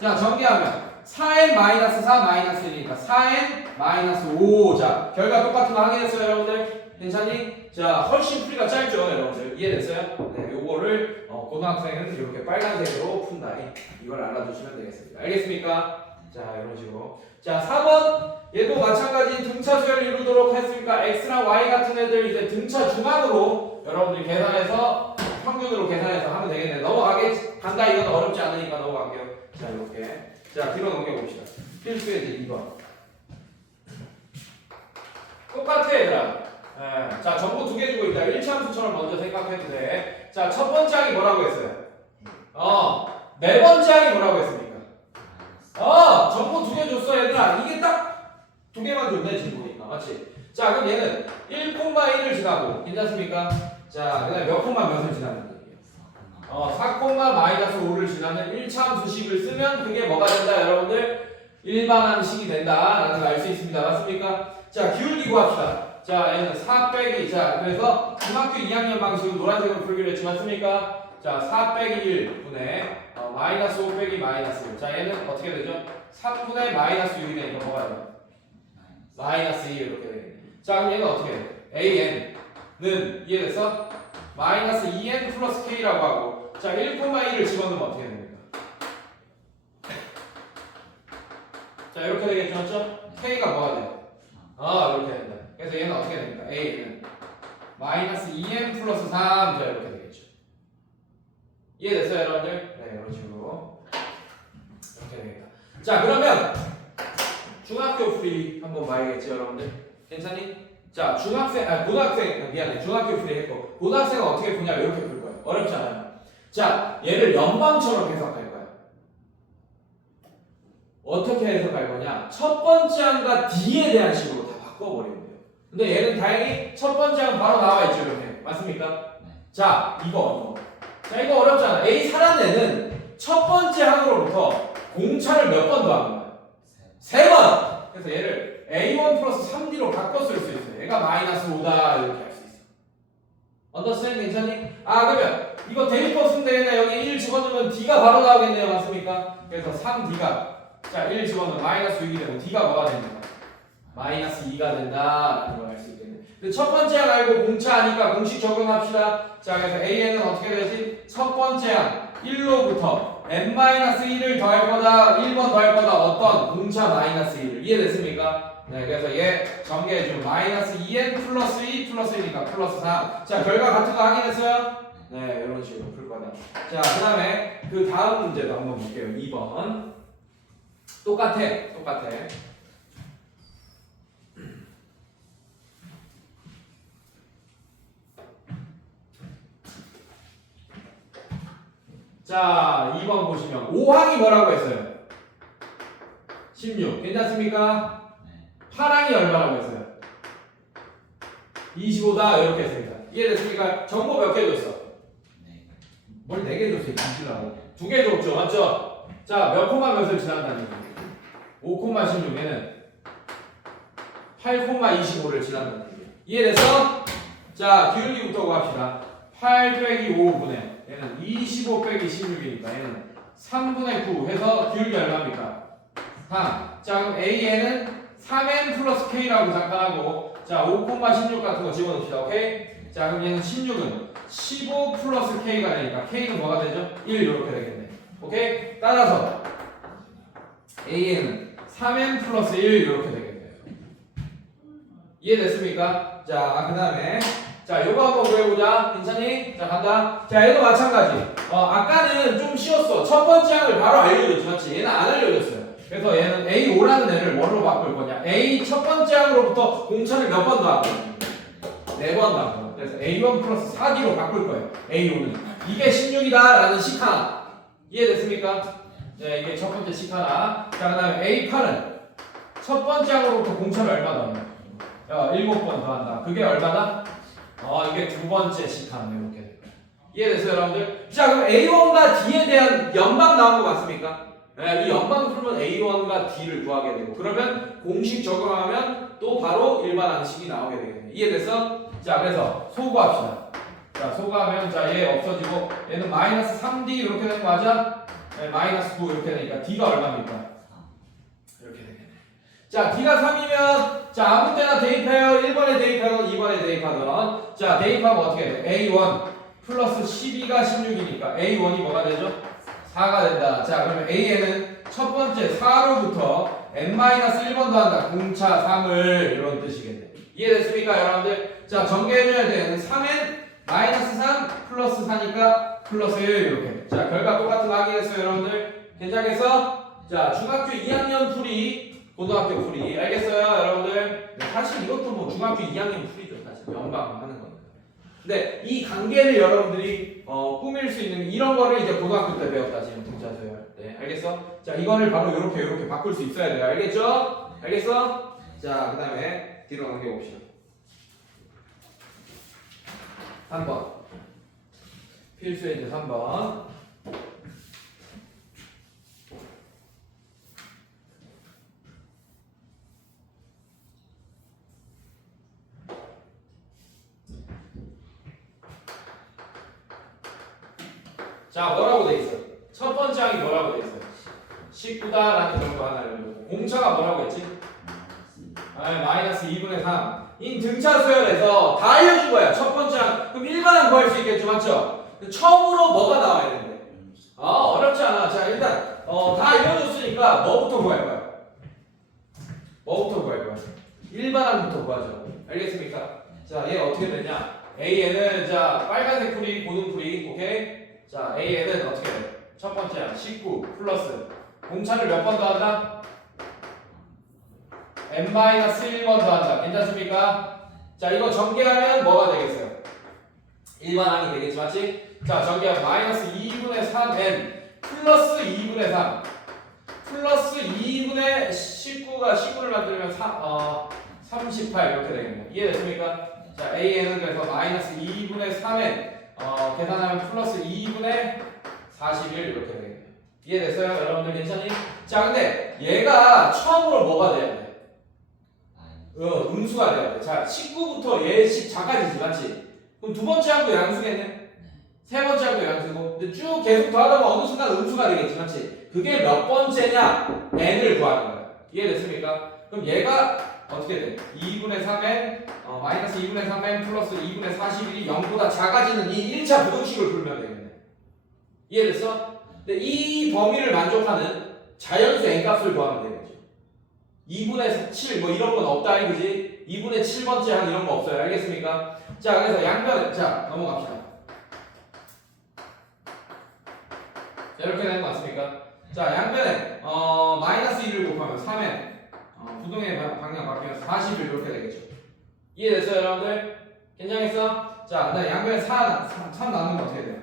자, 전개하면 4n-4 -1이니까 4n -5. 자, 결과 똑같은 거 확인했어요, 여러분들? 괜찮니? 자, 훨씬 풀이가 짧죠, 여러분들? 이해됐어요? 네, 요거를 고등학생은 이렇게 빨간색으로 푼다. 이걸 알아두시면 되겠습니다. 알겠습니까? 자, 이런 식으로. 자, 4번. 얘도 마찬가지 등차 수열 이루도록 했으니까 x랑 y 같은 애들 이제 등차 중앙으로 여러분들이 계산해서 평균으로 계산해서 하면 되겠네. 간다. 이건 어렵지 않으니까 넘어갈게요. 자, 이렇게. 자, 뒤로 넘겨봅시다. 필수의 이제 2번. 똑같아, 얘들아. 자, 정보 두 개 주고 있다. 1차함수처럼 먼저 생각해도 돼. 자, 첫 번째 항이 뭐라고 했어요? 네 번째 항이 뭐라고 했습니까? 정보 두 개 줬어, 얘들아. 이게 딱 두 개만 줬네, 지금 보니까. 맞지? 자, 그럼 얘는 1,1을 지나고, 괜찮습니까? 자, 그 다음에 몇 콤마 몇을 지나는 거예요? 4, 마이너스 5를 지나는 1차함수식을 쓰면 그게 뭐가 된다, 여러분들? 일반항 식이 된다. 라는 걸 알 수 있습니다. 맞습니까? 자, 기울기 구합시다. 자, 얘는 4 빼기. 자, 그래서 중학교 2학년 방식으로 노란색으로 풀기로 했지, 맞습니까? 자, 4 빼기 1분의 마이너스 5 빼기 마이너스 1. 자, 얘는 어떻게 되죠? 3분의 마이너스 6이 되니까 뭐가 돼요? 마이너스 2 이렇게 되겠네. 자, 그럼 얘는 어떻게 돼요? AN은 이해됐어? 마이너스 2n 플러스 k라고 하고 자, 1,1을 집어넣으면 어떻게 됩니까? 자, 이렇게 되겠죠? 맞죠? k가 뭐가 돼요? 이렇게 된다. 그래서 얘는 어떻게 됩니까? a는 마이너스 2n 플러스 3 자, 이렇게 되겠죠. 이해됐어요, 여러분들? 네, 이런 식으로 이렇게 되겠다. 자, 그러면 중학교 풀이 한번 봐야겠죠, 여러분들? 괜찮니? 자, 고등학생, 미안해. 중학교 풀이 했고, 고등학생은 어떻게 푸냐? 이렇게 풀 거예요. 어렵지 않아요. 자, 얘를 연방처럼 해석할 거야. 어떻게 해석할 거냐? 첫 번째 항과 D에 대한 식으로 다 바꿔버리면 돼요. 근데 얘는 다행히 첫 번째 항 바로 나와 있죠, 이렇게. 맞습니까? 자, 이거. 자, 이거 어렵잖아. A 살아내는 첫 번째 항으로부터 공차를 몇 번 더하는 거야? 3번! 그래서 얘를 A1 플러스 3D로 바꿔 쓸 수 있어요. 얘가 마이너스 5다. 이렇게 할 수 있어. 언더스탠 괜찮니? 그러면 이거 대입법 쓰면 되겠네. 여기 1 집어넣으면 D가 바로 나오겠네요. 맞습니까? 그래서 3D가 자, 1 집어넣으면 마이너스 6이 되고 D가 뭐가 됩니까? 마이너스 2가 된다. 라는 걸 알 수 있겠네. 근데 첫 번째 항 알고 공차 하니까 공식 적용합시다. 자, 그래서 AN은 어떻게 되지? 첫 번째 항 1로부터 n-1을 더할 거다, 1번 더할 거다, 어떤? 공차 마이너스 1을. 이해됐습니까? 네, 그래서 얘 전개해주면 마이너스 2n 플러스 2 플러스 1이니까 플러스 3. 자, 결과 같은 거 확인했어요? 네, 이런 식으로 풀 거다. 자, 그 다음에 그 다음 문제도 한번 볼게요. 2번. 똑같아. 자, 2번 보시면 5항이 뭐라고 했어요? 16. 괜찮습니까? 파랑이 얼마라고 했어요? 25다 이렇게 했습니다. 이해됐습니까? 정보 몇 개 줬어? 뭘 4개 줬어요? 잠시라고 2개 줬죠 맞죠? 자 몇 콤마 몇을 지난다는 얘기예요? 5,16에는 8,25를 지난다는 얘기예요. 이해됐어? 자 기울기부터 구합시다. 8 빼기 5분의 얘는 25 빼기 16이니까 얘는 3분의 9 해서 기울기 얼마입니까? 3. 자 그럼 A에는 3n 플러스 K라고 잠깐 하고 자 5,16 같은 거 집어넣읍시다. 오케이? 자 그럼 얘는 16은 15 플러스 K가 되니까 K는 뭐가 되죠? 1 이렇게 되겠네. 오케이? 따라서 A에는 3n 플러스 1 이렇게 되겠네요. 이해됐습니까? 자 그 다음에 자 요거 한번 구해보자. 괜찮니? 자 간다. 자 얘도 마찬가지. 아까는 좀 쉬웠어. 첫 번째 항을 바로 알려줬지 맞지? 얘는 안 알려줬어요. 그래서 얘는 A5라는 애를 뭘로 바꿀 거냐? A 첫 번째 항으로부터 공차를 몇 번 더하고? 4번 더하고. 그래서 A1 플러스 4D로 바꿀 거예요. A5는. 이게 16이다 라는 식 하나. 이해됐습니까? 네, 이게 첫 번째 식 하나. 자, 그 다음에 A8은 첫 번째 항으로부터 공차를 얼마 더하냐? 7번 더한다. 그게 얼마다? 이게 두 번째 식 하나. 이렇게. 이해됐어요, 여러분들? 자, 그럼 A1과 D에 대한 연방 나온 거 맞습니까? 네, 이 연방 풀면 A1과 D를 구하게 되고 그러면 공식 적용하면 또 바로 일반 항식이 나오게 되겠네요. 이해됐어? 자 그래서 소구합시다. 자 소구하면 자 얘 없어지고 얘는 마이너스 3D 이렇게 되는 거 맞아? 네, 마이너스 9 이렇게 되니까 D가 얼마입니까? 이렇게 되겠네. 자 D가 3이면 자 아무 때나 대입해요. 1번에 대입하건 2번에 대입하건 자 대입하면 어떻게 돼? A1 플러스 12가 16이니까 A1이 뭐가 되죠? 4가 된다. 자 그러면 A에는 첫 번째 4로부터 n-1번 더한다. 공차 3을 이런 뜻이겠네. 이해됐습니까 여러분들? 자 전개해줘야 되는 3n 마이너스 3 플러스 4니까 플러스 1 이렇게. 자 결과 똑같은 거 하겠어요 여러분들? 괜찮겠어? 자 중학교 2학년 풀이 고등학교 풀이 알겠어요 여러분들? 네, 사실 이것도 뭐 중학교 2학년 풀이죠. 사실 연방 하는 거니까. 근데 이 관계를 여러분들이 꾸밀 수 있는 이런 거를 이제 고등학교 때 배웠다 지금 등차서열. 네, 알겠어? 자, 이거를 바로 이렇게 바꿀 수 있어야 돼요. 알겠죠? 알겠어? 자, 그다음에 뒤로 넘겨 봅시다. 3번. 필수의 이제 3번. 자 뭐라고 돼 있어? 첫 번째 항이 뭐라고 돼 있어요? 19다라는 정도 하나 알려주고 공차가 뭐라고 했지? 마이너스 2분의 3 인 등차수열에서 다 알려준 거야 첫 번째 항. 그럼 일반항 구할 수 있겠죠 맞죠? 처음으로 뭐가 나와야 되는데 어렵지 않아. 자 일단 다 알려줬으니까 뭐부터 구할 거야? 뭐부터 구할 거야? 일반항부터 구하죠. 알겠습니까? 자 얘 어떻게 되냐? A에는 자 빨간색 풀이 고등 풀이 오케이? 자 A에는 어떻게 돼? 첫 번째 19 플러스 공차를 몇 번 더한다? n-1번 더한다. 괜찮습니까? 자 이거 전개하면 뭐가 되겠어요? 일반항이 되겠지 맞지? 자 전개하면 마이너스 2분의 3n 플러스 2분의 3 플러스 2분의 19가 19를 만들면 38 이렇게 되겠네요. 이해됐습니까? 자 A에는 그래서 마이너스 2분의 3n 계산하면 플러스 2분의 41 이렇게 되겠네요. 이해됐어요? 여러분들 괜찮니? 자 근데 얘가 처음으로 뭐가 돼야 돼? 음수가 돼야 돼. 자 19부터 얘 10자까지지 맞지? 그럼 두 번째 항도 양수겠네? 세 번째 항도 양수고 근데 쭉 계속 더하다 보면 어느 순간 음수가 되겠지 맞지? 그게 몇 번째냐? n을 구하는 거야. 이해됐습니까? 그럼 얘가 어떻게 돼? 2분의 3n 마이너스 2분의 3n 플러스 2분의 41이 0보다 작아지는 이 1차 부등식을 풀면 되겠네. 이해됐어? 근데 이 범위를 만족하는 자연수 n값을 구하면 되겠죠. 2분의 7 뭐 이런 건 없다 이거지? 2분의 7번째 한 이런 거 없어요. 알겠습니까? 자 그래서 양변 자 넘어갑시다. 자 이렇게 되는 거 맞습니까? 자 양변에 마이너스 1을 곱하면 3n 부동의 방향 바뀌면서 41 이렇게 되겠죠. 이해됐어요 여러분들? 괜찮겠어? 자 그다음에 양변에 3 나누면 어떻게 돼요?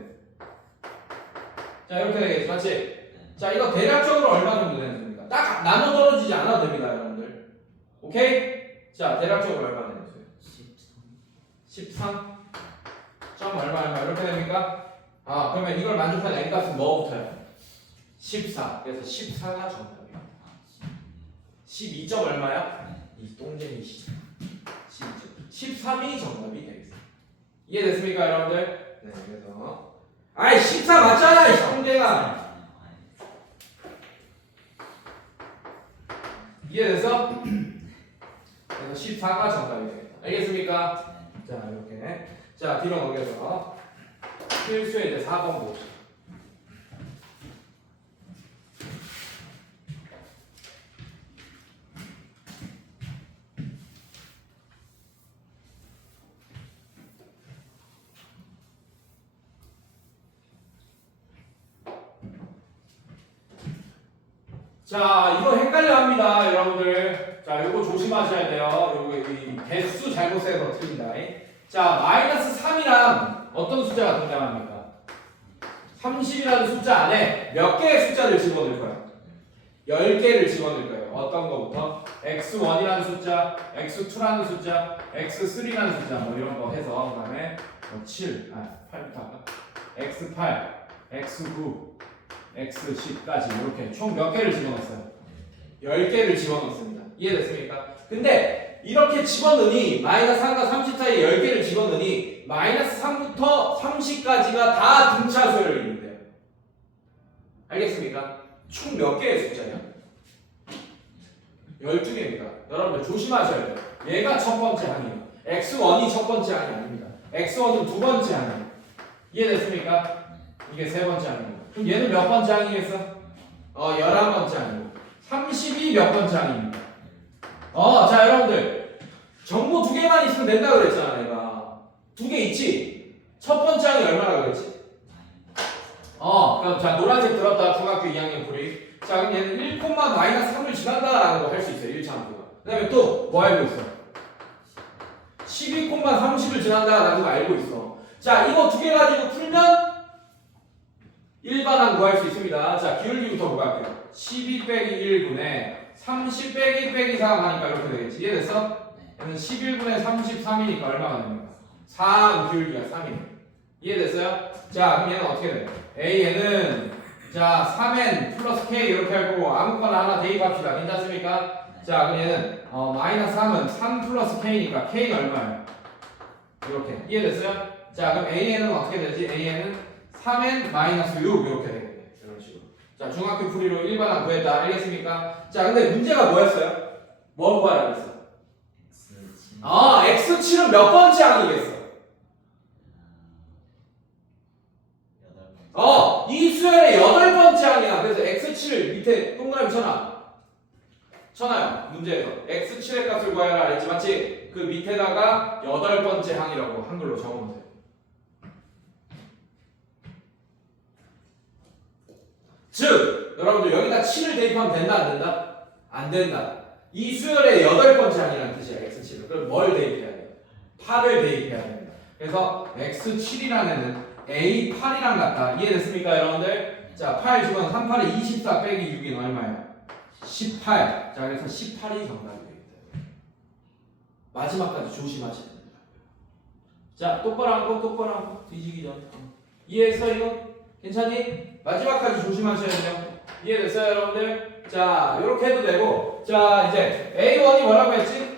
자 이렇게 되겠죠 맞지? 자 이거 대략적으로 얼마 정도 되는 겁니까? 딱 나눠 떨어지지 않아도 됩니다 여러분들. 오케이? 자, 대략적으로 얼마 되겠어요? 13. 점 얼마 이렇게 됩니까? 아, 그러면 이걸 만족하는 n값은 뭐부터요? 14. 그래서 14가 정답이야. 12점 얼마야? 이 똥쟁이 12점. 13이 정답이 되겠어. 이해됐습니까, 여러분들? 네, 그래서 아이 14 맞잖아, 이 똥쟁아. 이해돼서? 그래서 14가 정답이 되겠다. 알겠습니까? 자, 이렇게. 자, 뒤로 넘겨서 필수의 이제 4번 보죠. 자, 이거 헷갈려 합니다, 여러분들. 자, 이거 조심하셔야 돼요. 요거 이 개수 잘못 세서 틀린다. 자, 마이너스 3이랑 어떤 숫자가 등장합니까? 30이라는 숫자 안에 몇 개의 숫자를 집어넣을 거야? 10개를 집어넣을 거예요. 어떤 거부터? x1이라는 숫자, x2라는 숫자, x3라는 숫자 뭐 이런 거 해서 그 다음에 8부터 x8, x9, x10까지 이렇게 총 몇 개를 집어넣었어요? 10개를 집어넣습니다. 이해됐습니까? 근데 이렇게 집어넣으니 마이너스 3과 30 사이에 10개를 집어넣으니 마이너스 3부터 30까지가 다 등차 수열을 이룬대요. 알겠습니까? 총 몇 개의 숫자예요? 12개입니다. 여러분들 조심하셔야 돼요. 얘가 첫 번째 항이에요. x1이 첫 번째 항이 아닙니다. x1은 두 번째 항이에요. 이해됐습니까? 이게 세 번째 항이고. 그럼 얘는 몇 번째 항이겠어? 11번째 항이고. 30이 몇 번째 항입니까? 자, 여러분들. 정보 두 개만 있으면 된다고 그랬잖아, 내가. 두 개 있지? 첫 번째 항이 얼마라고 그랬지? 그럼 자, 노란색 들었다. 중학교 2학년 풀이. 자, 그럼 얘는 1, 마이너스 3을 지난다라는 거 할 수 있어요. 1차 함수가. 그 다음에 또 뭐 알고 있어? 12, 30을 지난다라는 거 알고 있어. 자, 이거 두 개 가지고 풀면 일반항 구할 수 있습니다. 자, 기울기부터 구할게요. 12 빼기 1분의 30 빼기 3 하니까 이렇게 되겠지. 이해됐어? 얘는 11분의 33이니까 얼마가 됩니까? 3 기울기가 3이네. 이해됐어요? 자, 그럼 얘는 어떻게 돼? a는 자 3n 플러스 k 이렇게 하고 아무거나 하나 대입합시다. 괜찮습니까? 자, 그럼 얘는 마이너스 3은 3 플러스 k니까 k는 얼마예요? 이렇게. 이해됐어요? 자, 그럼 an은 어떻게 되지? an은 3n 마이너스 6 이렇게 되겠네. 이런 식으로. 자, 중학교 풀이로 일반항 구했다. 알겠습니까? 자, 근데 문제가 뭐였어요? 뭘 구하라고 했어? x7은 몇 번째 항이겠어? 이 수열의 8번째 항이야. 그래서 x7 밑에 동그라미 쳐놔요. 문제에서 x7의 값을 구하라 했지, 맞지? 그 밑에다가 8번째 항이라고 한글로 적으면 돼요. 즉, 여러분들 여기다 7을 대입하면 된다, 안 된다? 안 된다. 이 수열의 8번째 항이라는 뜻이야, x7을. 그럼 뭘 대입해야 돼요? 8을 대입해야 됩니다. 그래서 x7이라는 애는 A8이랑 같다. 이해됐습니까, 여러분들? 자, 8 주면 3, 8에 24 빼기 6이 얼마야? 18. 자, 그래서 18이 정답이 되겠다. 마지막까지 조심하셔야 됩니다. 자, 똑바로 앉고 뒤지기 전. 이해했어, 이거? 괜찮니? 마지막까지 조심하셔야 돼요. 이해됐어요, 여러분들? 자, 요렇게 해도 되고. 자, 이제 A1이 뭐라고 했지?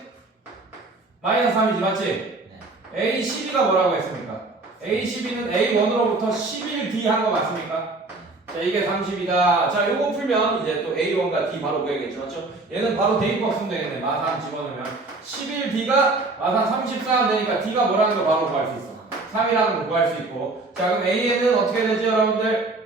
마이너스 3이지, 맞지? A12가 뭐라고 했습니까? A12는 A1으로부터 11D 한 거 맞습니까? 자, 이게 30이다. 자, 요거 풀면 이제 또 A1과 D 바로 구해야겠죠, 맞죠? 얘는 바로 대입법 쓰면 되겠네. 마산 집어넣으면 11D가 마산 34 되니까 D가 뭐라는 거 바로 구할 수 있어. 3이라는 거 구할 수 있고. 자, 그럼 A는 어떻게 되죠, 여러분들?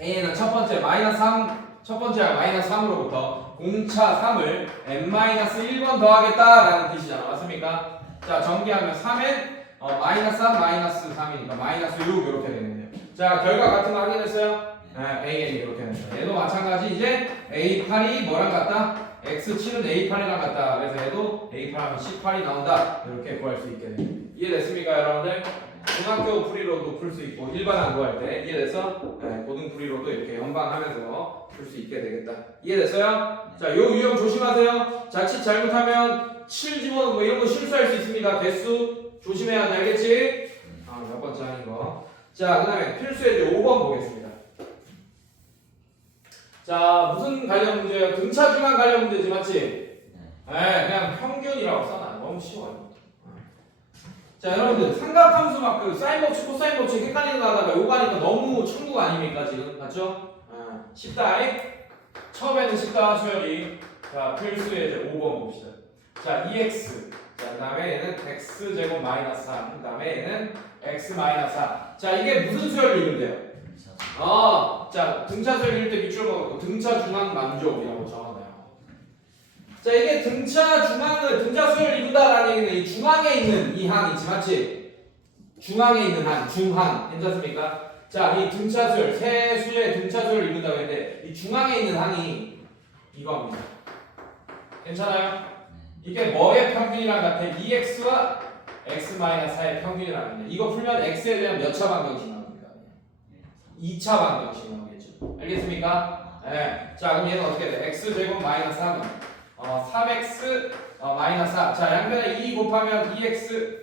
A는 첫 번째 마이너스 3, 첫 번째 마이너스 3으로부터 공차 3을 n-1번 더하겠다라는 뜻이잖아, 맞습니까? 자, 전개하면 3n 마이너스 3, 마이너스 3이니까 마이너스 6 이렇게 되는데요. 자, 결과 같은 거 확인했어요? 네, AN이 이렇게 되는 거예요. 얘도 마찬가지 이제 A8이 뭐랑 같다? X7은 A8이랑 같다. 그래서 얘도 A8하면 18이 나온다. 이렇게 구할 수 있게 됩니다. 이해됐습니까 여러분들? 중학교 풀이로도 풀 수 있고 일반 안구할 때 이해돼서 네, 고등 풀이로도 이렇게 연방하면서 풀 수 있게 되겠다. 이해됐어요? 자, 요 유형 조심하세요. 자칫 잘못하면 7 집어넣은 거 이런 거 실수할 수 있습니다. 개수 조심해야 돼. 알겠지? 몇 번째 하는 거. 자, 그 다음에 필수의 이제 5번 보겠습니다. 자, 무슨 관련 문제예요? 등차 중앙 관련 문제지, 맞지? 네, 그냥 평균이라고 써놔. 너무 쉬워요. 자, 여러분들 삼각함수 막 그 사인 법칙, 코사인 법칙 헷갈리는 거 하다가 요거 하니까 너무 천국 아닙니까 지금? 맞죠? 쉽다. 처음에는 쉽다 수열이. 자, 필수의 이제 5번 봅시다. 자, 2x. 자, 그 다음에 얘는 x제곱 마이너스 3. 그 다음에 얘는 x 마이너스 4. 자, 이게 무슨 수열을 이룬대요? 자, 등차 수열 이룰 때 밑줄 먹었고 등차 중앙 만족이라고 적어놔요. 자, 이게 등차 수열을 이룬다라는 얘기는 이 중앙에 있는 이 항이지, 맞지? 중앙에 있는 항, 중항. 괜찮습니까? 자, 이 등차 수열, 세 수의 등차 수열을 이룬다고 했는데 이 중앙에 있는 항이 이겁니다. 괜찮아요? 이게 뭐의 평균이랑 같아? 2x와 x-4의 평균이라는 건데 이거 풀면 x에 대한 몇 차 방정식 나옵니까? 2차 방정식 나오겠죠. 알겠습니까? 네. 자, 그럼 얘는 어떻게 돼? x제곱 마이너스 3은 3x 마이너스 4. 자, 양변에 2 곱하면 2x.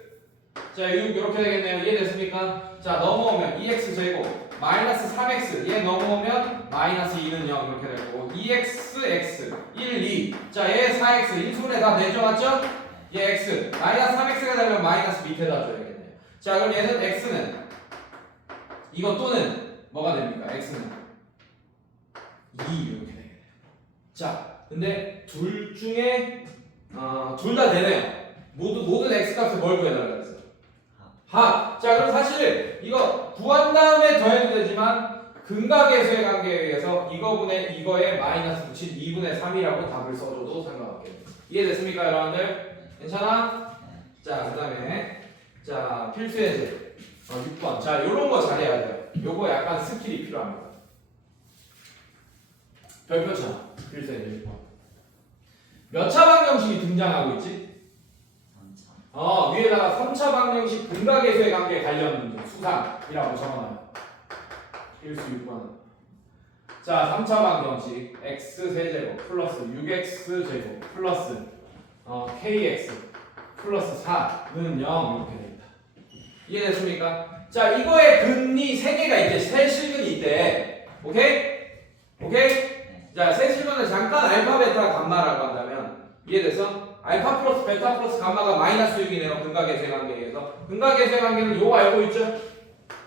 자, 6 이렇게 되겠네요. 이해됐습니까? 자, 넘어오면 2x제곱 마이너스 3x. 얘 넘어오면 마이너스 2는 0 이렇게 되고 2x x 1 2. 자, 얘 4x 1순에 다 내죠, 맞죠? 얘 x 마이너스 3x가 되면 마이너스 밑에다 줘야겠네요. 자, 그럼 얘는 x는 이거 또는 뭐가 됩니까? x는 2 이렇게 되겠네요. 자, 근데 둘 중에 둘 다 되네요. 모든 x 값을 뭘 구해달라고 했어요? 합. 자, 그럼 사실 이거 구한 다음에 더해도 되지만 근각계수의 관계에 의해서 이거분의 이거에 마이너스 붙인 2분의 3이라고 답을 써줘도 상관없겠네요. 이해됐습니까 여러분들? 괜찮아? 자, 그 다음에 자, 필수의 제 6번. 자, 요런 거 잘해야 돼요. 요거 약간 스킬이 필요합니다. 별표차 필수의 제 6번. 몇 차 방정식이 등장하고 있지? 위에다가 3차 방정식 근각계수의 관계 관련 문제 수상이라고 적어놔요. 필수 6번. 자, 3차 방정식 x세제곱 플러스 6x제곱 플러스 kx 플러스 4는 0 이렇게 됩니다. 이해됐습니까? 자, 이거에 근이 3개가 있대. 세 실근이 있대. 오케이? 자, 세 실근을 잠깐 알파, 베타, 감마라고 한다면 이해돼서? 알파 플러스 베타 플러스 감마가 마이너스 6이네요. 근각계수의 관계에 의해서. 근각계수의 관계는 요거 알고 있죠?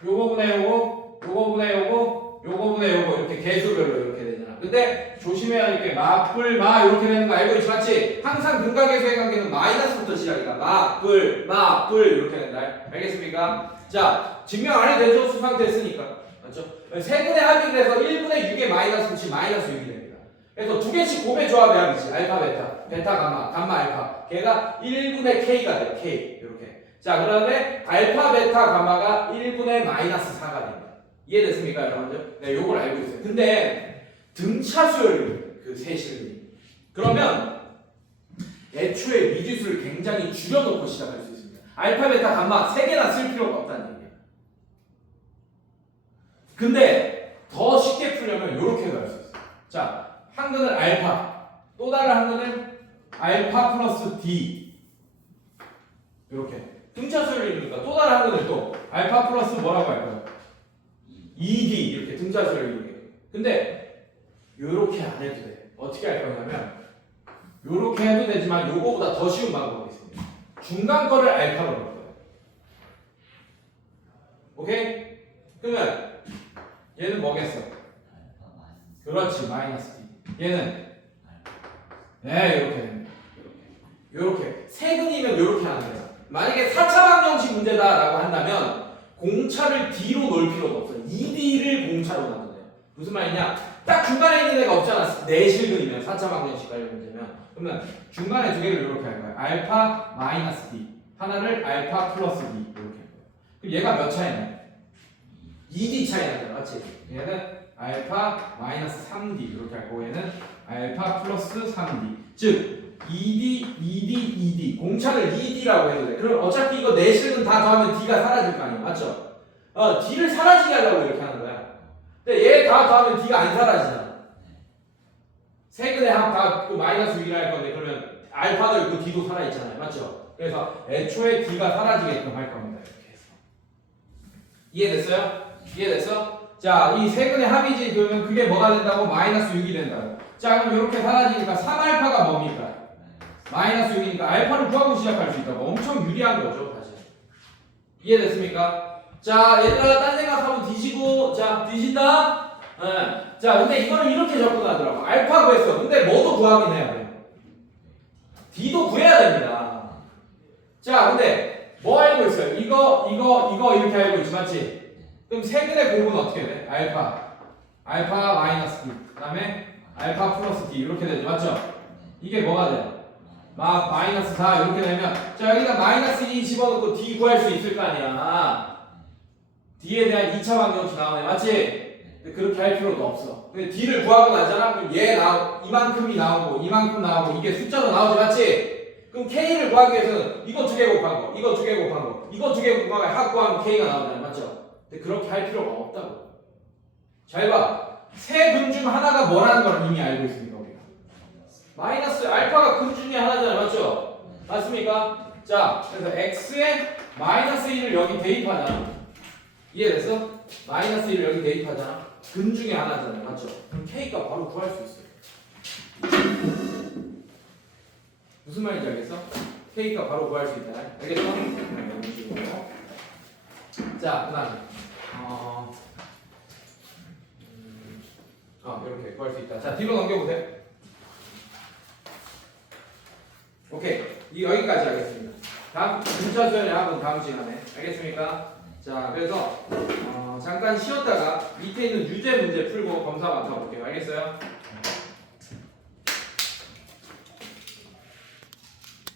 요거분의 요거, 요거분의 요거, 요거분의 요거 이렇게 계수별로 이렇게 되잖아. 근데 조심해야 할 게 맞불, 마 이렇게 되는 거 알고 있지, 맞지? 항상 근각계수의 관계는 마이너스부터 시작이다. 맞불, 이렇게 된다. 알겠습니까? 자, 증명 안 해도 되죠? 수상 됐으니까. 맞죠? 세분의 합이 돼서 1분의 6에 마이너스 붙이 마이너스 6이 됩니다. 그래서 두 개씩 곱의 조합의 합이지. 알파, 베타, 감마, 알파. 걔가 1분의 k가 돼요. k. 이렇게. 자, 그 다음에 알파, 베타, 감마가 1분의 마이너스 4가 됩니다. 이해됐습니까, 여러분들? 네, 요걸 알고 있어요. 근데 등차수열 그 셋이 그러면 애초에 미지수를 굉장히 줄여놓고 시작할 수 있습니다. 알파, 베타, 감마 세 개나 쓸 필요가 없다는 얘기예요. 근데 더 쉽게 풀려면 이렇게도 할 수 있어요. 자, 한 근은 알파, 또 다른 한 근은 알파 플러스 d 이렇게 등차수열을 이루니까 또 다른 한 근을 또 알파 플러스 뭐라고 할까요? 2d 이렇게 등차수열을 이루게. 근데 요렇게 안 해도 돼. 어떻게 할 거냐면 요렇게 해도 되지만 요거보다 더 쉬운 방법이 있습니다. 중간 거를 알파로 넣을 거예요. 오케이? 그러면 얘는 뭐겠어? 그렇지, 마이너스 d. 얘는 네, 이렇게 됩니다. 요렇게 세 근이면 요렇게 하는 거예요. 만약에 4차 방정식 문제다라고 한다면 공차를 D로 놓을 필요가 없어요. 2D를 공차로 놔둬요. 무슨 말이냐? 딱 중간에 있는 애가 없잖아. 네 실근이면 4차 방정식 관련 문제면 그러면 중간에 두 개를 이렇게 할 거예요. 알파 마이너스 D 하나를 알파 플러스 D 이렇게 할 거예요. 그럼 얘가 몇 차이냐? 2D 차이 나잖아, 맞지? 얘는 알파 마이너스 3D 이렇게 할 거고 얘는 알파 플러스 3D 즉 ED, ED, ED. 공차를 ED라고 해도 돼. 그럼 어차피 이거 내식은 다 더하면 D가 사라질 거 아니야. 맞죠? D를 사라지게 하려고 이렇게 하는 거야. 근데 얘 다 더하면 D가 안 사라지잖아. 세근의 합 다 그 마이너스 6이라 할 건데 그러면 알파도 있고 D도 살아있잖아요. 맞죠? 그래서 애초에 D가 사라지게끔 할 겁니다. 이렇게 해서. 이해됐어요? 이해됐어? 자, 이 세근의 합이지 그러면 그게 뭐가 된다고? 마이너스 6이 된다고. 자, 그럼 이렇게 사라지니까 3알파가 뭡니까? 마이너스 6이니까 알파를 구하고 시작할 수 있다고. 엄청 유리한 거죠, 사실. 이해됐습니까? 자, 얘들아, 딴 생각하면 뒤지고, 자, 뒤진다? 네. 자, 근데 이거는 이렇게 접근하더라고. 알파 구했어. 근데 뭐도 구하긴 해야 돼요. D도 구해야 됩니다. 자, 근데 뭐 알고 있어요? 이거 이렇게 알고 있지, 맞지? 그럼 세근의 곱은 어떻게 돼? 알파 마이너스 D. 그 다음에 알파 플러스 D. 이렇게 되죠, 맞죠? 이게 뭐가 돼요? 마이너스 4 이렇게 되면 자 여기다 마이너스 2 집어넣고 D 구할 수 있을 거 아니야. D에 대한 2차 방정식 나오네, 맞지? 근데 그렇게 할 필요도 없어. 근데 D를 구하고 나잖아. 그럼 이만큼이 나오고 이만큼 나오고 이게 숫자로 나오지, 맞지? 그럼 K를 구하기 위해서는 이거 2개 곱한 거, 이거 2개 곱한 거, 이거 2개 곱한 거에 합 구하면 K가 나오잖아, 맞죠? 근데 그렇게 할 필요가 없다고. 잘 봐. 세 근 중 하나가 뭐라는 걸 이미 알고 있습니다. 마이너스 알파가 근 중에 하나잖아요, 맞죠? 맞습니까? 자, 그래서 x에 마이너스 1을 여기 대입하잖아. 이해됐어? 마이너스 1을 여기 대입하잖아. 근 중에 하나잖아요, 맞죠? 그럼 k가 바로 구할 수 있어요. 무슨 말인지 알겠어? k가 바로 구할 수 있다. 알겠어? 이런 식으로. 자, 그다음에 이렇게 구할 수 있다. 자, 뒤로 넘겨보세요. 오케이, 여기까지 하겠습니다. 다음 분차 수열의 합은 다음 시간에. 알겠습니까? 자, 그래서 잠깐 쉬었다가 밑에 있는 유제 문제 풀고 검사 맡아볼게요. 알겠어요?